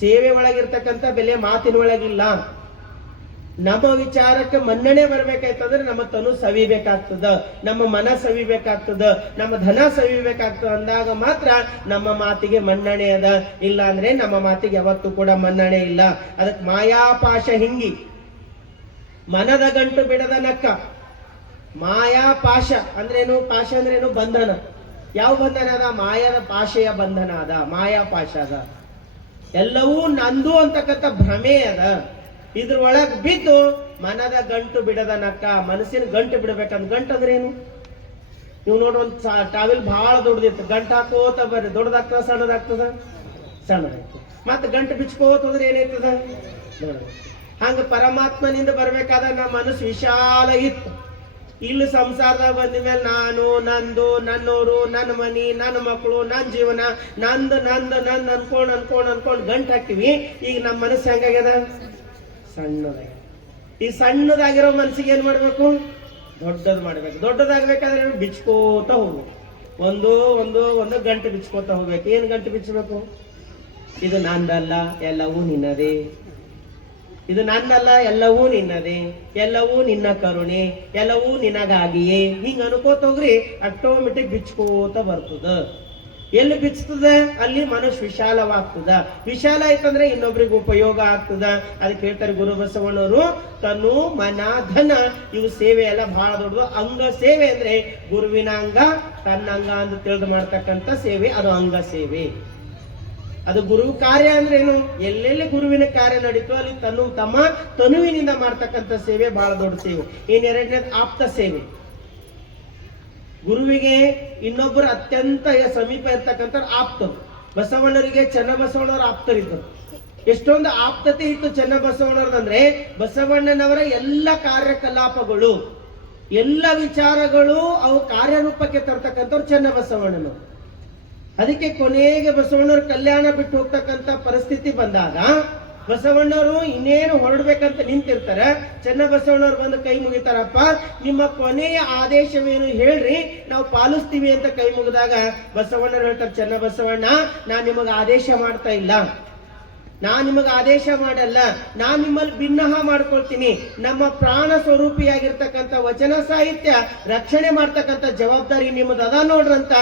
ಸೇವೆ ಒಳಗಿರ್ತಕ್ಕಂಥ ಬೆಲೆ ಮಾತಿನ ಒಳಗಿಲ್ಲ. ನಮ್ಮ ವಿಚಾರಕ್ಕೆ ಮನ್ನಣೆ ಬರ್ಬೇಕಾಯ್ತಂದ್ರೆ ನಮ್ಮ ತನು ಸವಿಬೇಕಾಗ್ತದ, ನಮ್ಮ ಮನ ಸವಿಬೇಕಾಗ್ತದ, ನಮ್ಮ ಧನ ಸವಿಬೇಕಾಗ್ತದ. ಅಂದಾಗ ಮಾತ್ರ ನಮ್ಮ ಮಾತಿಗೆ ಮನ್ನಣೆ ಅದ. ಇಲ್ಲ ಅಂದ್ರೆ ನಮ್ಮ ಮಾತಿಗೆ ಯಾವತ್ತೂ ಕೂಡ ಮನ್ನಣೆ ಇಲ್ಲ. ಅದಕ್ಕೆ ಮಾಯಾಪಾಶ ಹಿಂಗಿ ಮನದ ಗಂಟು ಬಿಡದ ನಕ್ಕ. ಮಾಯಾಪಾಶ ಅಂದ್ರೇನು? ಪಾಶ ಅಂದ್ರೇನು? ಬಂಧನ. ಯಾವ ಬಂಧನ ಅದ? ಮಾಯದ ಪಾಶೆಯ ಬಂಧನ ಅದ, ಮಾಯಾಪಾಶ ಅದ. ಎಲ್ಲವೂ ನಂದು ಅಂತಕ್ಕಂಥ ಭ್ರಮೆ ಅದ. ಇದ್ರೊಳಗ್ ಬಿದ್ದು ಮನದ ಗಂಟು ಬಿಡದ ನಕ್ಕ. ಮನಸ್ಸಿನ ಗಂಟು ಬಿಡಬೇಕಂತ. ಗಂಟು ಅಂದ್ರೆ ಏನು? ನೀವು ನೋಡ್ರಿ, ಒಂದು ಟಾವೆಲ್ ಬಹಳ ದೊಡ್ಡದಿತ್ತು, ಗಂಟು ಹಾಕೋತ ಬರ್ರಿ, ದೊಡ್ಡದಾಗ್ತದ ಸಣ್ಣದಾಗ್ತದ? ಸಣ್ಣದಾಗ್ತದ. ಮತ್ತೆ ಗಂಟು ಬಿಚ್ಕೋತ ಹೋದ್ರೆ ಏನಾಯ್ತದ? ಹಂಗ ಪರಮಾತ್ಮನಿಂದ ಬರ್ಬೇಕಾದ ನಮ್ಮ ಮನಸ್ಸು ವಿಶಾಲ ಇತ್ತು. ಇಲ್ಲಿ ಸಂಸಾರದಾಗ ಬಂದ ಮೇಲೆ ನಾನು, ನಂದು, ನನ್ನೋರು, ನನ್ನ ಮನಿ, ನನ್ನ ಮಕ್ಕಳು, ನನ್ನ ಜೀವನ, ನಂದು ನಂದು ನಂದು ಅನ್ಕೊಂಡ್ ಗಂಟು ಹಾಕ್ತಿವಿ. ಈಗ ನಮ್ಮ ಮನಸ್ಸು ಹೆಂಗಾಗ್ಯದ? ಸಣ್ಣದಾಗ್ಯದ. ಈ ಸಣ್ಣದಾಗಿರೋ ಮನಸ್ಸಿಗೆ ಏನ್ ಮಾಡ್ಬೇಕು? ದೊಡ್ಡದು ಮಾಡ್ಬೇಕು. ದೊಡ್ಡದಾಗ್ಬೇಕಾದ್ರೆ ಬಿಚ್ಕೋತ ಹೋಗ್ಬೇಕು. ಒಂದು ಒಂದು ಒಂದು ಗಂಟೆ ಬಿಚ್ಕೋತ ಹೋಗ್ಬೇಕು. ಏನ್ ಗಂಟೆ ಬಿಚ್ಚಬೇಕು? ಇದು ನಂದಲ್ಲ, ಎಲ್ಲವೂ ನಿನ್ನದೇ. ಇದು ನನ್ನಲ್ಲ, ಎಲ್ಲವೂ ನಿನ್ನದೇ. ಎಲ್ಲವೂ ನಿನ್ನ ಕರುಣೆ, ಎಲ್ಲವೂ ನಿನಗಾಗಿಯೇ. ಹಿಂಗ ಅನ್ಕೋತ ಹೋಗ್ರಿ, ಆಟೋಮೆಟಿಕ್ ಬಿಚ್ಕೋತ ಬರ್ತದ. ಎಲ್ಲಿ ಬಿಚ್ಚತದ ಅಲ್ಲಿ ಮನಸ್ಸು ವಿಶಾಲವಾಗ್ತದ. ವಿಶಾಲ ಆಯ್ತಂದ್ರೆ ಇನ್ನೊಬ್ರಿಗೆ ಉಪಯೋಗ ಆಗ್ತದ. ಅದಕ್ಕೆ ಹೇಳ್ತಾರೆ ಗುರು ಬಸವಣ್ಣವರು, ತನು ಮನ ಧನ ಇವು ಸೇವೆ ಎಲ್ಲ ಬಹಳ ದೊಡ್ಡದು. ಅಂಗ ಸೇವೆ ಅಂದ್ರೆ ಗುರುವಿನ ಅಂಗ, ತನ್ನ ಅಂಗ ಅಂತ ತಿಳಿದು ಮಾಡ್ತಕ್ಕಂಥ ಸೇವೆ, ಅದು ಅಂಗ ಸೇವೆ. ಅದು ಗುರು ಕಾರ್ಯ ಅಂದ್ರೆ ಏನು? ಎಲ್ಲೆಲ್ಲಿ ಗುರುವಿನ ಕಾರ್ಯ ನಡೀತೋ ಅಲ್ಲಿ ತಮ್ಮ ತನುವಿನಿಂದ ಮಾಡ್ತಕ್ಕಂಥ ಸೇವೆ ಬಹಳ ದೊಡ್ಡ ಸೇವೆ. ಇನ್ ಎರಡನೇದು ಆಪ್ತ ಸೇವೆ. ಗುರುವಿಗೆ ಇನ್ನೊಬ್ಬರು ಅತ್ಯಂತ ಸಮೀಪ ಇರ್ತಕ್ಕಂಥ ಆಪ್ತರು. ಬಸವಣ್ಣರಿಗೆ ಚನ್ನಬಸವಣ್ಣವ್ರ ಆಪ್ತರಿದ್ದರು. ಎಷ್ಟೊಂದು ಆಪ್ತತೆ ಇತ್ತು ಚನ್ನಬಸವಣ್ಣವ್ರದಂದ್ರೆ, ಬಸವಣ್ಣನವರ ಎಲ್ಲ ಕಾರ್ಯಕಲಾಪಗಳು, ಎಲ್ಲ ವಿಚಾರಗಳು ಅವು ಕಾರ್ಯರೂಪಕ್ಕೆ ತರ್ತಕ್ಕಂಥವ್ರು ಚನ್ನಬಸವಣ್ಣನವರು. ಅದಕ್ಕೆ ಕೊನೆಗೆ ಬಸವಣ್ಣವ್ರ ಕಲ್ಯಾಣ ಬಿಟ್ಟು ಹೋಗ್ತಕ್ಕಂಥ ಪರಿಸ್ಥಿತಿ ಬಂದಾಗ ಬಸವಣ್ಣವರು ಇನ್ನೇನು ಹೊರಡ್ಬೇಕಂತ ನಿಂತಿರ್ತಾರೆ. ಚನ್ನಬಸವಣ್ಣವ್ರು ಬಂದು ಕೈ ಮುಗಿತಾರಪ್ಪ, ನಿಮ್ಮ ಕೊನೆಯ ಆದೇಶವೇನು ಹೇಳ್ರಿ, ನಾವು ಪಾಲಿಸ್ತೀವಿ ಅಂತ ಕೈ ಮುಗಿದಾಗ ಬಸವಣ್ಣರು ಹೇಳ್ತಾರೆ, ಚನ್ನಬಸವಣ್ಣ, ನಾನ್ ನಿಮಗೆ ಆದೇಶ ಮಾಡ್ತಾ ಇಲ್ಲ, ನಾನ್ ನಿಮಗೆ ಆದೇಶ ಮಾಡಲ್ಲ, ನಾನ್ ನಿಮ್ಮಲ್ಲಿ ಭಿನ್ನಹ ಮಾಡ್ಕೊಳ್ತೀನಿ. ನಮ್ಮ ಪ್ರಾಣ ಸ್ವರೂಪಿಯಾಗಿರ್ತಕ್ಕಂಥ ವಚನ ಸಾಹಿತ್ಯ ರಕ್ಷಣೆ ಮಾಡ್ತಕ್ಕಂಥ ಜವಾಬ್ದಾರಿ ನಿಮ್ಮದದ ನೋಡ್ರಂತ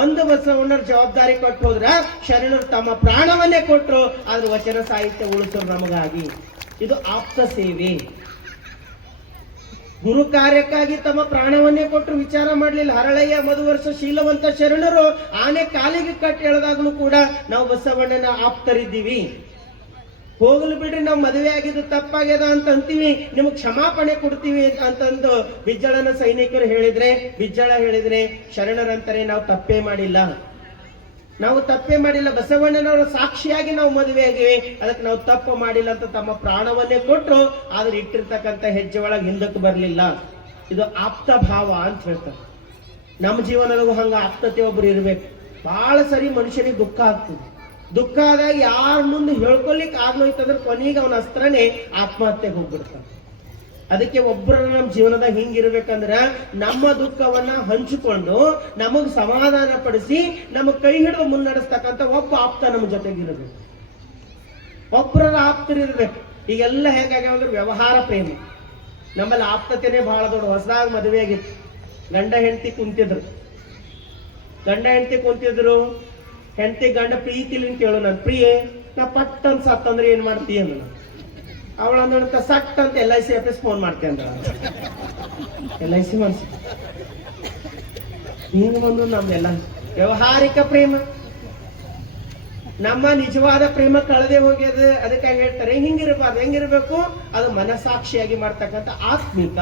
ಒಂದು ಬಸವಣ್ಣರ ಜವಾಬ್ದಾರಿ ಕೊಟ್ಟು ಹೋದ್ರ ಶರಣರು ತಮ್ಮ ಪ್ರಾಣವನ್ನೇ ಕೊಟ್ಟರು, ಆದ್ರೆ ವಚನ ಸಾಹಿತ್ಯ ಉಳಿಸೋರು ನಮಗಾಗಿ. ಇದು ಆಪ್ತ ಸೇವೆ. ಗುರು ಕಾರ್ಯಕ್ಕಾಗಿ ತಮ್ಮ ಪ್ರಾಣವನ್ನೇ ಕೊಟ್ಟರು, ವಿಚಾರ ಮಾಡ್ಲಿಲ್ಲ. ಹರಳಯ್ಯ ಮಧುವರ್ಷ ಶೀಲವಂತ ಶರಣರು ಆನೆ ಕಾಲಿಗೆ ಕಟ್ಟಿ ಎಳೆದಾಗ್ಲೂ ಕೂಡ ನಾವು ಬಸವಣ್ಣನ ಆಪ್ತರಿದ್ದೀವಿ. ಹೋಗ್ಲು ಬಿಡ್ರಿ, ನಾವು ಮದುವೆ ಆಗಿದ್ದು ತಪ್ಪಾಗ್ಯದ ಅಂತ ಅಂತೀವಿ, ನಿಮಗ್ ಕ್ಷಮಾಪಣೆ ಕೊಡ್ತೀವಿ ಅಂತಂದು ಬಿಜ್ಜಳನ ಸೈನಿಕರು ಹೇಳಿದ್ರೆ, ಬಿಜ್ಜಳ ಹೇಳಿದ್ರೆ ಶರಣರಂತಾರೆ ನಾವು ತಪ್ಪೇ ಮಾಡಿಲ್ಲ, ನಾವು ತಪ್ಪೇ ಮಾಡಿಲ್ಲ, ಬಸವಣ್ಣನವರ ಸಾಕ್ಷಿಯಾಗಿ ನಾವು ಮದುವೆ ಆಗಿವೆ, ಅದಕ್ಕೆ ನಾವು ತಪ್ಪು ಮಾಡಿಲ್ಲ ಅಂತ ತಮ್ಮ ಪ್ರಾಣವನ್ನೇ ಕೊಟ್ಟರು. ಆದ್ರೆ ಇಟ್ಟಿರ್ತಕ್ಕಂಥ ಹೆಜ್ಜೆ ಒಳಗೆ ಹಿಂದಕ್ಕೆ ಬರಲಿಲ್ಲ. ಇದು ಆಪ್ತ ಭಾವ ಅಂತ ಹೇಳ್ತಾರೆ. ನಮ್ಮ ಜೀವನದಾಗೂ ಹಂಗ ಆಪ್ತತೆ ಒಬ್ರು ಇರ್ಬೇಕು. ಬಹಳ ಸರಿ ಮನುಷ್ಯನಿಗೆ ದುಃಖ ಆಗ್ತದೆ. ದುಃಖ ಆದಾಗ ಯಾರ ಮುಂದೆ ಹೇಳ್ಕೊಲಿಕ್ಕೆ ಆಗ್ಲೋಯ್ತಂದ್ರೆ ಕೊನೆಗೆ ಅವನ ಅಸ್ತ್ರನೇ ಆತ್ಮಹತ್ಯೆಗೆ ಹೋಗ್ಬಿಡ್ತಾನೆ. ಅದಕ್ಕೆ ಒಬ್ಬರ ನಮ್ಮ ಜೀವನದಾಗ ಹಿಂಗಿರ್ಬೇಕಂದ್ರ ನಮ್ಮ ದುಃಖವನ್ನ ಹಂಚಿಕೊಂಡು ನಮಗ್ ಸಮಾಧಾನ ಪಡಿಸಿ ನಮಗ್ ಕೈ ಹಿಡಿದು ಮುನ್ನಡೆಸ್ತಕ್ಕಂಥ ಒಬ್ಬ ಆಪ್ತ ನಮ್ಮ ಜೊತೆಗಿರ್ಬೇಕು. ಒಬ್ಬರ ಆಪ್ತರಿರ್ಬೇಕು. ಈಗೆಲ್ಲ ಹೇಗಾಗ್ಯಾವಂದ್ರೆ ವ್ಯವಹಾರ ಪ್ರೇಮ. ನಮ್ಮಲ್ಲಿ ಆಪ್ತತೆನೇ ಬಹಳ ದೊಡ್ಡ. ಹೊಸದಾಗ ಮದುವೆ ಆಗಿತ್ತು, ಗಂಡ ಹೆಂಡತಿ ಕುಂತಿದ್ರು. ಹೆಂಡತಿ ಗಂಡ ಪ್ರೀತಿಲಿ ಕೇಳು, ನಾನು ಪ್ರಿಯೆ ನಾ ಪಟ್ ಅಂತ ಸತ್ತಂದ್ರೆ ಏನ್ ಮಾಡ್ತೀಯ ನಾನು. ಅವಳ ಅಂದ ಸಟ್ ಅಂತ LIC ಆಫೀಸ್ ಫೋನ್ ಮಾಡ್ತೇನೆ ಅಂದ. LIC ಮನ್ಸಿ ಹಿಂಗ ಬಂದು ನಮ್ದೆಲ್ಲ ವ್ಯವಹಾರಿಕ ಪ್ರೇಮ. ನಮ್ಮ ನಿಜವಾದ ಪ್ರೇಮ ಕಳೆದೇ ಹೋಗ್ಯದ. ಅದಕ್ಕಾಗಿ ಹೇಳ್ತಾರೆ ಹಿಂಗಿರಬಾರ್ದು. ಹೆಂಗಿರ್ಬೇಕು? ಅದು ಮನಸಾಕ್ಷಿಯಾಗಿ ಮಾಡ್ತಕ್ಕಂಥ ಆತ್ಮಿಕ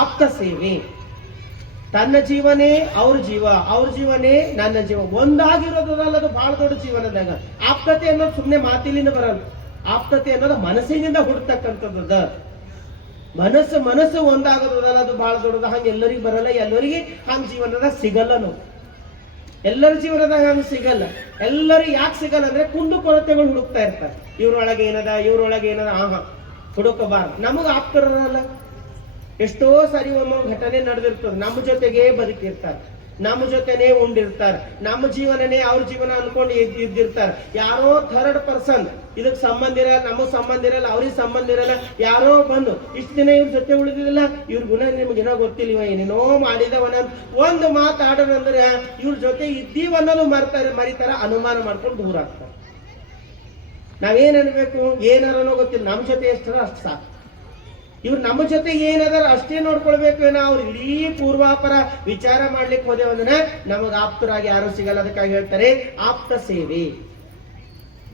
ಆಪ್ತ ಸೇವೆ. ತನ್ನ ಜೀವನೇ ಅವ್ರ ಜೀವ, ಅವ್ರ ಜೀವನೇ ನನ್ನ ಜೀವ, ಒಂದಾಗಿರೋದಲ್ಲ. ಅದು ಬಹಳ ದೊಡ್ಡ ಜೀವನದಾಗ. ಆಪ್ತತೆ ಅನ್ನೋದು ಸುಮ್ಮನೆ ಮಾತಿಲಿಂದ ಬರಲ್ಲ. ಆಪ್ತತೆ ಅನ್ನೋದು ಮನಸ್ಸಿನಿಂದ ಹುಡ್ತಕ್ಕಂಥದ್ದದ. ಮನಸ್ಸು ಒಂದಾಗೋದಲ್ಲ, ಅದು ಬಹಳ ದೊಡ್ಡದ. ಹಂಗೆ ಎಲ್ಲರಿಗೂ ಬರಲ್ಲ, ಎಲ್ಲರಿಗೆ ಹಂಗ ಜೀವನದಾಗ ಸಿಗಲ್ಲ. ನಾವು ಎಲ್ಲರ ಜೀವನದಾಗ ಹಂಗ ಸಿಗಲ್ಲ. ಎಲ್ಲರೂ ಯಾಕೆ ಸಿಗಲ್ಲ ಅಂದ್ರೆ ಕುಂದು ಕೊರತೆಗಳು ಹುಡುಕ್ತಾ ಇರ್ತಾರೆ. ಇವ್ರೊಳಗೆ ಏನದ ಹುಡುಕಬಾರ್ದು. ನಮಗ್ ಆಪ್ತರಲ್ಲ. ಎಷ್ಟೋ ಸರಿ ಒಮ್ಮೆ ಘಟನೆ ನಡೆದಿರ್ತದೆ. ನಮ್ಮ ಜೊತೆಗೆ ಬದುಕಿರ್ತಾರೆ, ನಮ್ಮ ಜೊತೆನೆ ಉಂಡಿರ್ತಾರೆ, ನಮ್ಮ ಜೀವನನೇ ಅವ್ರ ಜೀವನ ಅನ್ಕೊಂಡು ಇದ್ದಿರ್ತಾರೆ. ಯಾರೋ ಥರ್ಡ್ ಪರ್ಸನ್, ಇದಕ್ ಸಂಬಂಧ ಇರಲ್ಲ, ನಮಗ್ ಸಂಬಂಧ ಇರಲ್ಲ, ಅವ್ರಿಗೆ ಸಂಬಂಧ ಇರಲ್ಲ. ಯಾರೋ ಬಂದು ಇಷ್ಟು ದಿನ ಇವ್ರ ಜೊತೆ ಉಳಿದಿಲ್ಲ, ಇವ್ರ ಗುಣ ನಿಮ್ಗೇನೋ ಗೊತ್ತಿಲ್ಲ, ಏನೇನೋ ಮಾಡಿದವನ ಒಂದು ಮಾತಾಡೋದಂದ್ರೆ ಇವ್ರ ಜೊತೆ ಇದ್ದೀವ ಅನ್ನೋದು ಮರಿತಾರ, ಅನುಮಾನ ಮಾಡ್ಕೊಂಡು ದೂರ ಆಗ್ತಾರೆ. ನಾವೇನ್ ಅನ್ಬೇಕು? ಏನಾರನೋ ಗೊತ್ತಿಲ್ಲ, ನಮ್ಮ ಜೊತೆ ಎಷ್ಟರ ಅಷ್ಟು ಸಾಕು. ಇವ್ರು ನಮ್ಮ ಜೊತೆ ಏನದಾರ ಅಷ್ಟೇ ನೋಡ್ಕೊಳ್ಬೇಕು. ಅವ್ರು ಇಡೀ ಪೂರ್ವಾಪರ ವಿಚಾರ ಮಾಡ್ಲಿಕ್ಕೆ ಹೋದೇವಂದ್ರೆ ನಮಗ್ ಆಪ್ತರಾಗಿ ಯಾರು ಸಿಗಲ್ಲ. ಅದಕ್ಕಾಗಿ ಹೇಳ್ತಾರೆ ಆಪ್ತ ಸೇವೆ.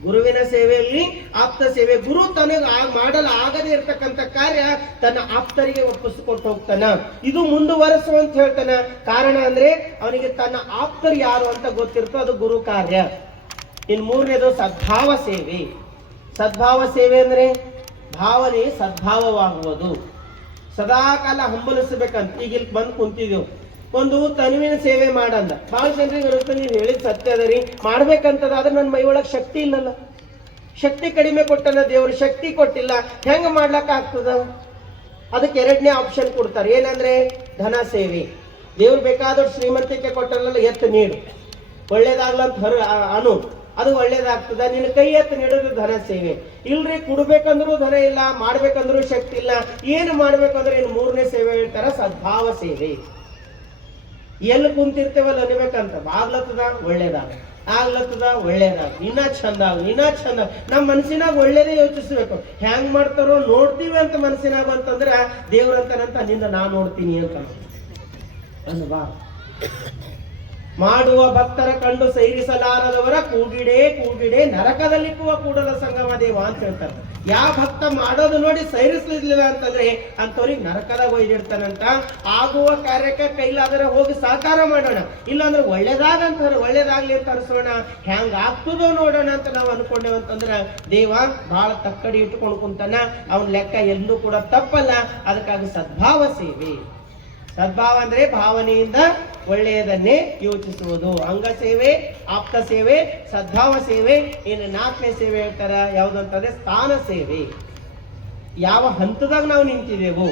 ಗುರುವಿನ ಸೇವೆಯಲ್ಲಿ ಆಪ್ತ ಸೇವೆ. ಗುರು ತನಗ ಮಾಡಲು ಆಗದೆ ಇರ್ತಕ್ಕಂಥ ಕಾರ್ಯ ತನ್ನ ಆಪ್ತರಿಗೆ ಒಪ್ಪಿಸಿಕೊಟ್ಟು ಹೋಗ್ತಾನ. ಇದು ಮುಂದುವರೆಸು ಅಂತ ಹೇಳ್ತಾನ. ಕಾರಣ ಅಂದ್ರೆ ಅವನಿಗೆ ತನ್ನ ಆಪ್ತರು ಯಾರು ಅಂತ ಗೊತ್ತಿರ್ತೋ, ಅದು ಗುರು ಕಾರ್ಯ. ಇನ್ ಮೂರನೇದು ಸದ್ಭಾವ ಸೇವೆ. ಸದ್ಭಾವ ಸೇವೆ ಅಂದ್ರೆ ಭಾವನೆ ಸದ್ಭಾವವಾಗುವುದು. ಸದಾಕಾಲ ಹಂಬಲಿಸಬೇಕಂತ. ಈಗ ಇಲ್ಲಿ ಬಂದು ಕುಂತಿದ್ದೆವು, ಒಂದು ತನುವಿನ ಸೇವೆ ಮಾಡಂದ. ಬಹಳ ಜನರಿಗೆ ಇರುತ್ತೆ, ನೀವು ಹೇಳಿದ ಸತ್ಯ ಅದ ರೀ, ಮಾಡ್ಬೇಕಂತದಾದ್ರೆ ನನ್ನ ಮೈ ಒಳಗೆ ಶಕ್ತಿ ಇಲ್ಲಲ್ಲ. ಶಕ್ತಿ ಕಡಿಮೆ ಕೊಟ್ಟನ ದೇವ್ರು, ಶಕ್ತಿ ಕೊಟ್ಟಿಲ್ಲ, ಹೆಂಗ ಮಾಡ್ಲಕ್ಕ ಆಗ್ತದ? ಅದಕ್ಕೆ ಎರಡನೇ ಆಪ್ಷನ್ ಕೊಡ್ತಾರೆ. ಏನಂದ್ರೆ ಧನ ಸೇವೆ. ದೇವ್ರು ಬೇಕಾದಷ್ಟು ಶ್ರೀಮಂತಿಕೆ ಕೊಟ್ಟಲ್ಲ, ಎತ್ತು ನೀಡು, ಒಳ್ಳೇದಾಗ್ಲಂತ ಅನು, ಅದು ಒಳ್ಳೇದಾಗ್ತದ. ನಿನ್ನ ಕೈ ಎತ್ತು ನೀಡೋದು ಧನ ಸೇವೆ. ಇಲ್ರಿ ಕೊಡ್ಬೇಕಂದ್ರೂ ಧನ ಇಲ್ಲ, ಮಾಡ್ಬೇಕಂದ್ರೂ ಶಕ್ತಿ ಇಲ್ಲ, ಏನು ಮಾಡ್ಬೇಕಂದ್ರೆ ಇನ್ನು ಮೂರನೇ ಸೇವೆ ಹೇಳ್ತಾರ ಸದ್ಭಾವ ಸೇವೆ. ಎಲ್ಲಿ ಕುಂತಿರ್ತೇವಲ್ಲ ಅನ್ಬೇಕಂತ, ಆಗ್ಲತ್ತದ ಒಳ್ಳೇದಾಗ, ಇನ್ನ ಚಂದ. ನಮ್ಮ ಮನಸ್ಸಿನಾಗ ಒಳ್ಳೇದೇ ಯೋಚಿಸ್ಬೇಕು. ಹೆಂಗ್ ಮಾಡ್ತಾರೋ ನೋಡ್ತೀವಿ ಅಂತ ಮನಸ್ಸಿನಾಗ ಅಂತಂದ್ರ ದೇವ್ರಂತನಂತ ನಿನ್ನ ನಾ ನೋಡ್ತೀನಿ ಅಂತ ಅನ್ಬಾ. ಮಾಡುವ ಭಕ್ತರ ಕಂಡು ಸೈರಿಸಲಾರದವರ ಕೂಗಿಡೆ ನರಕದಲ್ಲಿ ಕೂಡಲ ಸಂಗಮ ದೇವ ಅಂತ ಹೇಳ್ತಾರೆ. ಯಾವ ಭಕ್ತ ಮಾಡೋದು ನೋಡಿ ಸೈರಿಸ್ಲಿಲ್ಲ ಅಂತಂದ್ರೆ ಅಂತವ್ರಿಗೆ ನರಕದಾಗ ಒಯ್ದಿಡ್ತಾನಂತ. ಆಗುವ ಕಾರ್ಯಕ್ಕೆ ಕೈಲಾದರೆ ಹೋಗಿ ಸಹಕಾರ ಮಾಡೋಣ, ಇಲ್ಲಾಂದ್ರೆ ಒಳ್ಳೇದಾಗ್ಲಿ ಅಂತ ಅನ್ಸೋಣ, ಹೆಂಗ ಆಗ್ತದೋ ನೋಡೋಣ ಅಂತ ನಾವು ಅನ್ಕೊಂಡೇವಂತಂದ್ರ ದೇವ ಬಹಳ ತಕ್ಕಡಿ ಇಟ್ಕೊಂಡು ಕುಂತಾನ. ಅವನ್ ಲೆಕ್ಕ ಎಲ್ಲೂ ಕೂಡ ತಪ್ಪಲ್ಲ. ಅದಕ್ಕಾಗಿ ಸದ್ಭಾವ ಸೇವೆ. ಸದ್ಭಾವ ಅಂದ್ರೆ ಭಾವನೆಯಿಂದ ಒಳ್ಳೆಯದನ್ನೇ ಯೋಚಿಸುವುದು. ಅಂಗ ಸೇವೆ, ಆಪ್ತ ಸೇವೆ, ಸದ್ಭಾವ ಸೇವೆ. ಇನ್ನು ನಾಲ್ಕನೇ ಸೇವೆ ಹೇಳ್ತಾರ ಯಾವ್ದಂತಂದ್ರೆ ಸ್ಥಾನ ಸೇವೆ. ಯಾವ ಹಂತದಾಗ ನಾವು ನಿಂತಿದ್ದೇವು,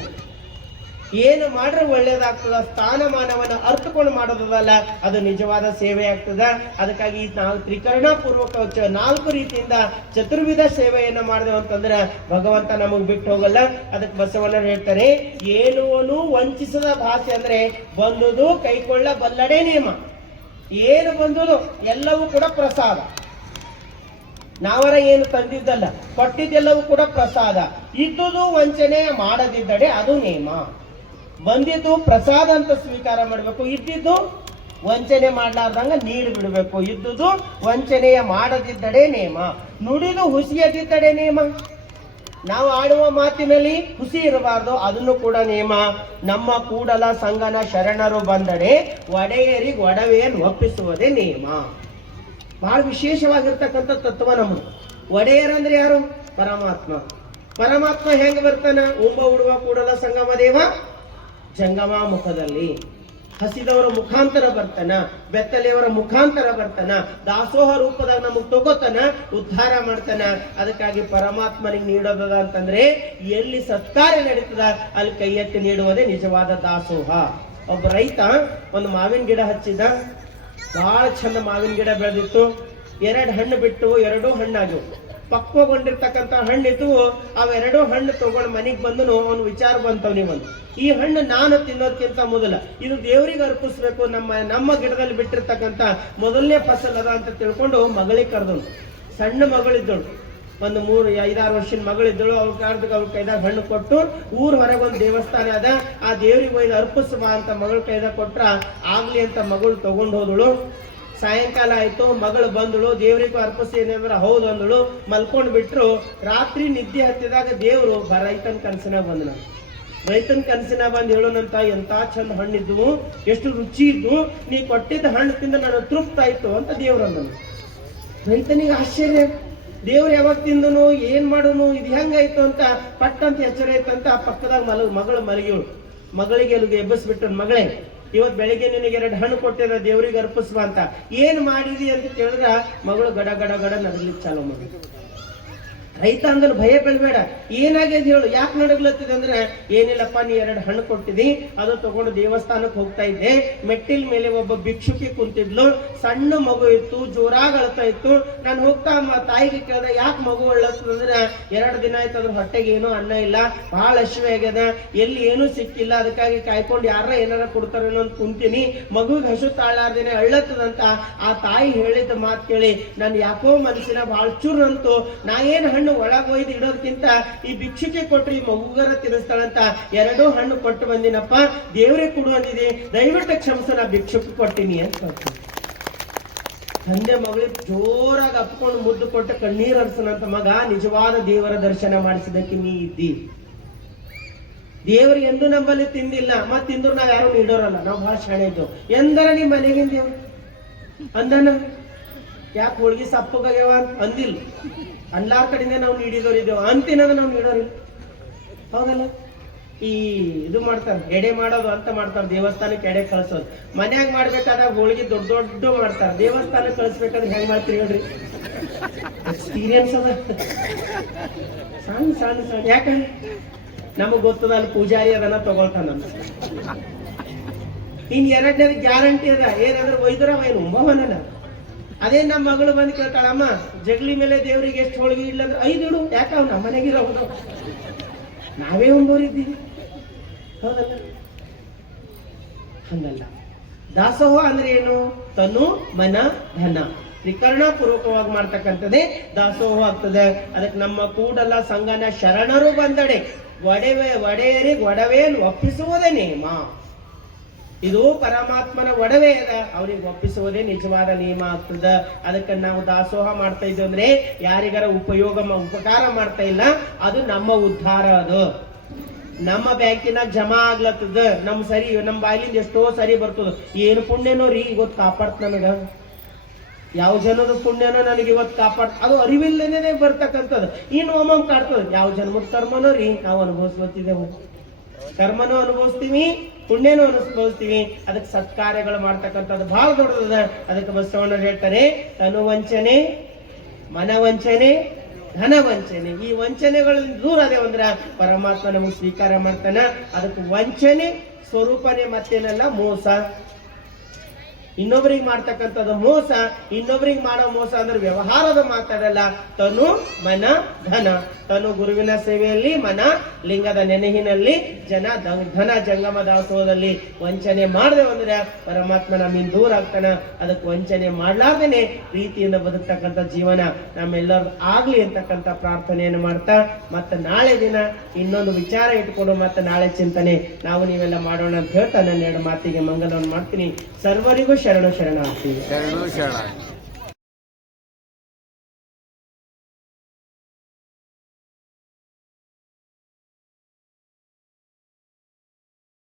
ಏನು ಮಾಡ್ರೆ ಒಳ್ಳೇದಾಗ್ತದ, ಸ್ಥಾನಮಾನವನ್ನ ಅರ್ಥಕೊಂಡು ಮಾಡೋದಲ್ಲ, ಅದು ನಿಜವಾದ ಸೇವೆ ಆಗ್ತದ. ಅದಕ್ಕಾಗಿ ನಾವು ತ್ರಿಕರಣ ಪೂರ್ವಕ 4 ರೀತಿಯಿಂದ ಚತುರ್ವಿಧ ಸೇವೆಯನ್ನ ಮಾಡಿದೆವು ಅಂತಂದ್ರೆ ಭಗವಂತ ನಮಗ್ ಬಿಟ್ಟು ಹೋಗಲ್ಲ. ಅದಕ್ಕೆ ಬಸವಣ್ಣ ಹೇಳ್ತಾರೆ, ಏನುವನು ವಂಚಿಸದ ಭಾಷೆ ಅಂದ್ರೆ ಬಂದುದು ಕೈಕೊಳ್ಳ ಬಲ್ಲಡೆ ನಿಯಮ. ಏನು ಬಂದುದು ಎಲ್ಲವೂ ಕೂಡ ಪ್ರಸಾದ. ನಾವರ ಏನು ತಂದಿದ್ದಲ್ಲ, ಕೊಟ್ಟಿದ್ದೆಲ್ಲವೂ ಕೂಡ ಪ್ರಸಾದ. ಇದ್ದುದು ವಂಚನೆ ಮಾಡದಿದ್ದಡೆ ಅದು ನೇಮ. ಬಂದಿದ್ದು ಪ್ರಸಾದ ಅಂತ ಸ್ವೀಕಾರ ಮಾಡಬೇಕು, ಇದ್ದಿದ್ದು ವಂಚನೆ ಮಾಡಲಾರ್ದಂಗ ನೀಡಿ ಬಿಡಬೇಕು. ಇದ್ದುದು ವಂಚನೆಯ ಮಾಡದಿದ್ದಡೆ ನೇಮ, ನುಡಿದು ಹುಸಿಯದಿದ್ದಡೆ ನೇಮ. ನಾವು ಆಡುವ ಮಾತಿನಲ್ಲಿ ಹುಸಿ ಇರಬಾರ್ದು, ಅದನ್ನು ಕೂಡ ನೇಮ. ನಮ್ಮ ಕೂಡಲ ಸಂಗನ ಶರಣರು ಬಂದಡೆ ಒಡೆಯರಿಗೆ ಒಡವೆಯನ್ನು ಒಪ್ಪಿಸುವುದೇ ನೇಮ. ಬಹಳ ವಿಶೇಷವಾಗಿರ್ತಕ್ಕಂಥ ತತ್ವ ನಮ್ಮದು. ಒಡೆಯರಂದ್ರೆ ಯಾರು? ಪರಮಾತ್ಮ. ಪರಮಾತ್ಮ ಹೆಂಗ ಬರ್ತಾನ? ಉಂಬ ಉಡುವ ಕೂಡಲ ಸಂಗಮ ದೇವ ಜಂಗಮ ಮುಖದಲ್ಲಿ. ಹಸಿದವರ ಮುಖಾಂತರ ಬರ್ತಾನ, ಬೆತ್ತಲೆಯವರ ಮುಖಾಂತರ ಬರ್ತಾನ, ದಾಸೋಹ ರೂಪದಾಗ ನಮಗ್ ತಗೋತಾನ, ಉದ್ಧಾರ ಮಾಡ್ತಾನ. ಅದಕ್ಕಾಗಿ ಪರಮಾತ್ಮನಿಗೆ ನೀಡೋದದ ಅಂತಂದ್ರೆ ಎಲ್ಲಿ ಸತ್ಕಾರ್ಯ ನಡೀತದ ಅಲ್ಲಿ ಕೈ ಎತ್ತಿ ನೀಡುವುದೇ ನಿಜವಾದ ದಾಸೋಹ. ಒಬ್ಬ ರೈತ ಒಂದು ಮಾವಿನ ಗಿಡ ಹಚ್ಚಿದ, ಬಹಳ ಚಂದ ಮಾವಿನ ಗಿಡ ಬೆಳೆದಿತ್ತು. 2 ಹಣ್ಣು ಬಿಟ್ಟು 2 ಹಣ್ಣಾಗಿವು. ಪಕ್ವಗೊಂಡಿರ್ತಕ್ಕಂಥ ಹಣ್ಣಿತ್ತು. ಅವೆರಡೂ ಹಣ್ಣು ತಗೊಂಡು ಮನೆಗೆ ಬಂದನು. ಅವನು ವಿಚಾರ ಬಂತವನಿಗೆ ಒಂದು, ಈ ಹಣ್ಣು ನಾನು ತಿನ್ನೋದಕ್ಕಿಂತ ಮೊದಲ ಇದು ದೇವರಿಗೆ ಅರ್ಪಿಸ್ಬೇಕು, ನಮ್ಮ ಗಿಡದಲ್ಲಿ ಬಿಟ್ಟಿರ್ತಕ್ಕಂಥ ಮೊದಲನೇ ಫಸಲ್ ಅದ ಅಂತ ತಿಳ್ಕೊಂಡು ಮಗಳಿಗೆ ಕರೆದನು. ಸಣ್ಣ ಮಗಳಿದ್ದಳು, ಒಂದು 3-5-6 ವರ್ಷದ ಮಗಳಿದ್ದಳು. ಅವ್ರ ಕೈದಾಗ ಹಣ್ಣು ಕೊಟ್ಟು ಊರ್ ಹೊರಗೆ ಒಂದು ದೇವಸ್ಥಾನ ಅದ, ಆ ದೇವ್ರಿಗೆ ಒಯ್ದು ಅರ್ಪಿಸುವ ಅಂತ ಮಗಳ ಕೈದಾಗ ಕೊಟ್ರ ಆಗ್ಲಿ ಅಂತ ಮಗಳು ತಗೊಂಡು ಹೋದಳು. ಸಾಯಂಕಾಲ ಆಯ್ತು, ಮಗಳು ಬಂದಳು, ದೇವ್ರಿಗೂ ಅರ್ಪಿಸ್ತೇನೆ ಅಂದ್ರೆ ಹೌದು ಅಂದಳು. ಮಲ್ಕೊಂಡ್ ಬಿಟ್ರು. ರಾತ್ರಿ ನಿದ್ದೆ ಹತ್ತಿದಾಗ ದೇವ್ರು ರೈತನ ಕನಸಿನಾಗ ಬಂದನ. ರೈತನ ಕನಸಿನ ಬಂದು ಹೇಳೋನಂತ, ಎಂತ ಚಂದ ಹಣ್ಣಿದ್ವು, ಎಷ್ಟು ರುಚಿ ಇದ್ವು, ನೀ ಕೊಟ್ಟಿದ್ದ ಹಣ್ಣು ತಿಂದ ನನಗೆ ತೃಪ್ತ ಆಯ್ತು ಅಂತ ದೇವ್ರು ಅಂದನು. ರೈತನಿಗೆ ಆಶ್ಚರ್ಯ, ದೇವ್ರು ಯಾವಾಗ ತಿಂದನು, ಏನ್ ಮಾಡೋನು, ಇದು ಹೆಂಗಾಯ್ತು ಅಂತ ಪಟ್ಟಂತ ಎಚ್ಚರ ಆಯ್ತಂತ ಪಕ್ಕದಾಗ ಮಗಳು ಮಲಗಿವಳು. ಮಗಳಿಗೆ ಅಲ್ಲಿಗೆ ಎಬ್ಬಿಸ್ಬಿಟ್ಟು, ಮಗಳೇ ಇವತ್ತು ಬೆಳಿಗ್ಗೆ ನಿನಗೆ 2 ಹಣ್ಣು ಕೊಟ್ಟಿರ ದೇವ್ರಿಗೆ ಅರ್ಪಿಸುವ ಅಂತ, ಏನ್ ಮಾಡಿದಿ ಅಂತ ಕೇಳಿದ್ರ ಮಗಳು ಗಡ ಗಡ ಗಡ ನಡಲಿಕ್ಕೆ ಚಾಲೂ ಮಾಡಿ. ರೈತ ಅಂದ್ರೆ ಭಯ ಬೀಳ್ಬೇಡ, ಏನಾಗಿದೆ ಹೇಳು, ಯಾಕೆ ನಡಗ್ಲತ್ತಿದೆ ಅಂದ್ರೆ, ಏನಿಲ್ಲಪ್ಪ ನೀ 2 ಹಣ್ಣು ಕೊಟ್ಟಿದಿ, ಅದು ತಗೊಂಡು ದೇವಸ್ಥಾನಕ್ಕೆ ಹೋಗ್ತಾ ಇದ್ದೆ. ಮೆಟ್ಟಿಲ್ ಮೇಲೆ ಒಬ್ಬ ಭಿಕ್ಷುಕಿ ಕುಂತಿದ್ಲು, ಸಣ್ಣ ಮಗು ಇತ್ತು, ಜೋರಾಗಿ ಅಳ್ತಾ ಇತ್ತು. ನಾನು ಹೋಗ್ತಾ ತಾಯಿಗೆ ಕೇಳ್ದೆ, ಯಾಕೆ ಮಗು ಅಳ್ಳತ್ತದಂದ್ರೆ, 2 ದಿನ ಆಯ್ತು ಅದ್ರ ಹೊಟ್ಟೆಗೆ ಏನೂ ಅನ್ನ ಇಲ್ಲ, ಬಹಳ ಹಸಿವೆ ಆಗ್ಯದ, ಎಲ್ಲಿ ಏನೂ ಸಿಕ್ಕಿಲ್ಲ, ಅದಕ್ಕಾಗಿ ಕಾಯ್ಕೊಂಡು ಯಾರ ಏನಾರ ಕೊಡ್ತಾರೇನೋ ಅಂತ ಕುಂತೀನಿ, ಮಗುವಿಗೆ ಹಸು ತಾಳಾರ್ದೇನೆ ಅಳ್ಳತ್ತದಂತ ಆ ತಾಯಿ ಹೇಳಿದ ಮಾತು ಕೇಳಿ ನಾನು ಯಾಕೋ ಮನಸ್ಸಿನ ಬಹಳ ಚೂರ್ ಅಂತು. ನಾ ಏನ್ ಹಣ್ಣು ಒಳಗೆ ಒಯ್ದು ಇಡೋದಕ್ಕಿಂತ ಈ ಭಿಕ್ಷುಕೆ ಕೊಟ್ರಿ ಮಗುಗರ ತಿನ್ನಿಸ್ತಾಳಂತ 2 ಹಣ್ಣು ಕೊಟ್ಟು ಬಂದಿನಪ್ಪ, ದೇವ್ರಿಗೆ ಕೊಡು ಅಂದಿದೆ, ದಯವಿಟ್ಟು ಕ್ಷಮಿಸು, ನಾ ಭಿಕ್ಷುಕ ಕೊಟ್ಟಿನಿ ಅಂತ. ತಂದೆ ಮಗಳಿಗೆ ಜೋರಾಗಿ ಅಪ್ಕೊಂಡು ಮುದ್ದು ಕೊಟ್ಟು ಕಣ್ಣೀರ್ ಹರಿಸನಂತ, ಮಗ ನಿಜವಾದ ದೇವರ ದರ್ಶನ ಮಾಡಿಸಿದಕ್ಕೆ ನೀ ಇದ್ದಿ. ದೇವ್ರು ಎಂದು ನಮ್ಮಲ್ಲಿ ತಿಂದಿಲ್ಲ, ಮತ್ ತಿಂದ್ರು ನಾವ್ ಯಾರು ನೀಡೋರಲ್ಲ, ನಾವು ಬಹಳ ಶಾಣೆ ಇದ್ದವು. ಎಂದರ ನಿಮ್ ಮನೆಗಿನ ದೇವ್ರು ಅಂದನ, ಯಾಕೆ ಹೋಳ್ಗಿ ಸಪ್ಪಗಾಗ್ಯಾವ ಅಂತ ಅಂದಿಲ್ಲ. ಅಲ್ಲಾರ ಕಡೆಯಿಂದ ನಾವು ನೀಡಿದವರಿದ್ದೇವೆ ಅಂತಿನಂದ್ರೆ ನಾವು ನೀಡೋರಿಲ್ಲ, ಹೌದಲ್ಲ. ಈ ಇದು ಮಾಡ್ತಾರೆ, ಎಡೆ ಮಾಡೋದು ಅಂತ ಮಾಡ್ತಾರೆ, ದೇವಸ್ಥಾನಕ್ಕೆ ಎಡೆ ಕಳ್ಸೋದು. ಮನ್ಯಾಗ ಮಾಡ್ಬೇಕಾದಾಗ ಹೋಳಿಗೆ ದೊಡ್ಡ ದೊಡ್ಡ ಮಾಡ್ತಾರೆ, ದೇವಸ್ಥಾನಕ್ಕೆ ಕಳಿಸ್ಬೇಕಾದ್ರೆ ಹೆಂಗ್ ಮಾಡ್ತೀರಿ ಹೇಳ್ರಿ, ಎಕ್ಸ್ಪೀರಿಯನ್ಸ್ ಅದ. ಸಣ್ಣ ಸಣ್ಣ ಸಣ್ಣ ಯಾಕಂದ್ರೆ ನಮಗ್ ಗೊತ್ತದ, ಅಲ್ಲಿ ಪೂಜಾರಿ ಅದನ್ನ ತಗೊಳ್ತಾನ. ಇನ್ 2ನೇದು ಗ್ಯಾರಂಟಿ ಅದ, ಏನಂದ್ರೆ ಒಯ್ದ್ರ ಏನು ಉಂಬವನ. ಅದೇ ನಮ್ಮ ಮಗಳು ಬಂದು ಕೇಳ್ತಾಳಮ್ಮ, ಜಗಲಿ ಮೇಲೆ ದೇವ್ರಿಗೆ ಎಷ್ಟು ಹೋಳಿಗೆ ಇಲ್ಲಂದ್ರೆ 5 ಇಡು, ಯಾಕೆ ಅವ್ ನಮ್ಮ ಮನೆಗಿರೋ ನಾವೇ ಒಂದೋರಿದ್ದೀವಿ, ಹೌದಲ್ಲ. ಹಂಗಲ್ಲ. ದಾಸೋಹ ಅಂದ್ರೆ ಏನು? ತನು ಮನ ಧನ ತ್ರಿಕರಣ ಪೂರ್ವಕವಾಗಿ ಮಾಡ್ತಕ್ಕಂಥದ್ದೇ ದಾಸೋಹ ಆಗ್ತದೆ. ಅದಕ್ಕೆ ನಮ್ಮ ಕೂಡಲ ಸಂಗನ ಶರಣರು ಬಂದಡೆ ಒಡೆಯರಿಗೆ ಒಡವೆಯನ್ನು ಒಪ್ಪಿಸುವುದೇ ನೇಮ. ಇದು ಪರಮಾತ್ಮನ ಒಡವೆ ಅದ, ಅವ್ರಿಗೆ ಒಪ್ಪಿಸುವುದೇ ನಿಜವಾದ ನಿಯಮ ಆಗ್ತದ. ಅದಕ್ಕೆ ನಾವು ದಾಸೋಹ ಮಾಡ್ತಾ ಇದ್ವಿ ಅಂದ್ರೆ ಯಾರಿಗಾರ ಉಪಕಾರ ಮಾಡ್ತಾ ಇಲ್ಲ, ಅದು ನಮ್ಮ ಉದ್ಧಾರ. ಅದು ನಮ್ಮ ಬ್ಯಾಂಕಿನಾಗ ಜಮಾ ಆಗ್ಲತ್ತದ, ನಮ್ಮ ಬಾಯಿಲಿಂದ ಎಷ್ಟೋ ಸರಿ ಬರ್ತದ. ಏನು ಪುಣ್ಯನೋ ರೀ ಇವತ್ತು ಕಾಪಾಡ್ತ ನನಗ, ಯಾವ ಜನದ ಪುಣ್ಯನೋ ನನಗೆ ಇವತ್ತು ಅದು ಅರಿವಿಲ್ಲದೇನೆ ಬರ್ತಕ್ಕಂಥದ್ದು. ಇನ್ನು ಒಮ್ಮೊಮ್ಮೆ ಕಾಡ್ತದ, ಯಾವ ಜನ್ಮದ ಕರ್ಮನೋ ರೀ ನಾವು ಅನುಭವಿಸ್ಕೊತಿದ್ದೆವು. ಕರ್ಮನೂ ಅನುಭವಿಸ್ತೀವಿ, ಪುಣ್ಯನೂ ಅನುಭವಿಸ್ತೀವಿ. ಅದಕ್ಕೆ ಸತ್ಕಾರ್ಯಗಳು ಮಾಡ್ತಕ್ಕಂಥದ್ದು ಬಹಳ ದೊಡ್ಡದ. ಅದಕ್ಕೆ ಬಸವಣ್ಣರು ಹೇಳ್ತಾರೆ, ತನುವಂಚನೆ, ಮನವಂಚನೆ, ಧನವಂಚನೆ, ಈ ವಂಚನೆಗಳಿಂದ ದೂರ ಅದೇವ ಅಂದ್ರ ಪರಮಾತ್ಮ ನಮಗೆ ಸ್ವೀಕಾರ ಮಾಡ್ತಾನ. ಅದಕ್ಕೆ ವಂಚನೆ ಸ್ವರೂಪನೇ ಮತ್ತೇನಲ್ಲ, ಮೋಸ. ಇನ್ನೊಬ್ಬರಿಗೆ ಮಾಡ್ತಕ್ಕಂಥದ್ದು ಮೋಸ. ಇನ್ನೊಬ್ಬರಿಗೆ ಮಾಡೋ ಮೋಸ ಅಂದ್ರೆ ವ್ಯವಹಾರದ ಮಾತಾಡಲ್ಲ. ತನು ಮನ ಧನ. ತನು ಗುರುವಿನ ಸೇವೆಯಲ್ಲಿ, ಮನ ಲಿಂಗದ ನೆನಹಿನಲ್ಲಿ, ಧನ ಜಂಗಮ ದಾಸೋಹದಲ್ಲಿ. ವಂಚನೆ ಮಾಡದೆ ಅಂದ್ರೆ ಪರಮಾತ್ಮ ನಮ್ಮಿಂದ ದೂರ ಆಗ್ತಾನ. ಅದಕ್ಕೆ ವಂಚನೆ ಮಾಡ್ಲಾರ್ದೇನೆ ಪ್ರೀತಿಯಿಂದ ಬದುಕ್ತಕ್ಕಂಥ ಜೀವನ ನಮ್ಮೆಲ್ಲರೂ ಆಗ್ಲಿ ಅಂತಕ್ಕಂಥ ಪ್ರಾರ್ಥನೆಯನ್ನು ಮಾಡ್ತಾ, ಮತ್ತೆ ನಾಳೆ ದಿನ ಇನ್ನೊಂದು ವಿಚಾರ ಇಟ್ಕೊಂಡು ಮತ್ತೆ ನಾಳೆ ಚಿಂತನೆ ನಾವು ನೀವೆಲ್ಲ ಮಾಡೋಣ ಅಂತ ಹೇಳ್ತಾ ನನ್ನ 2 ಮಾತಿಗೆ ಮಂಗಲವನ್ನು ಮಾಡ್ತೀನಿ. ಸರ್ವರಿಗೂ ಶರಣು ಶರಣಾರ್ಥಿ. ಶರಣು ಶರಣ.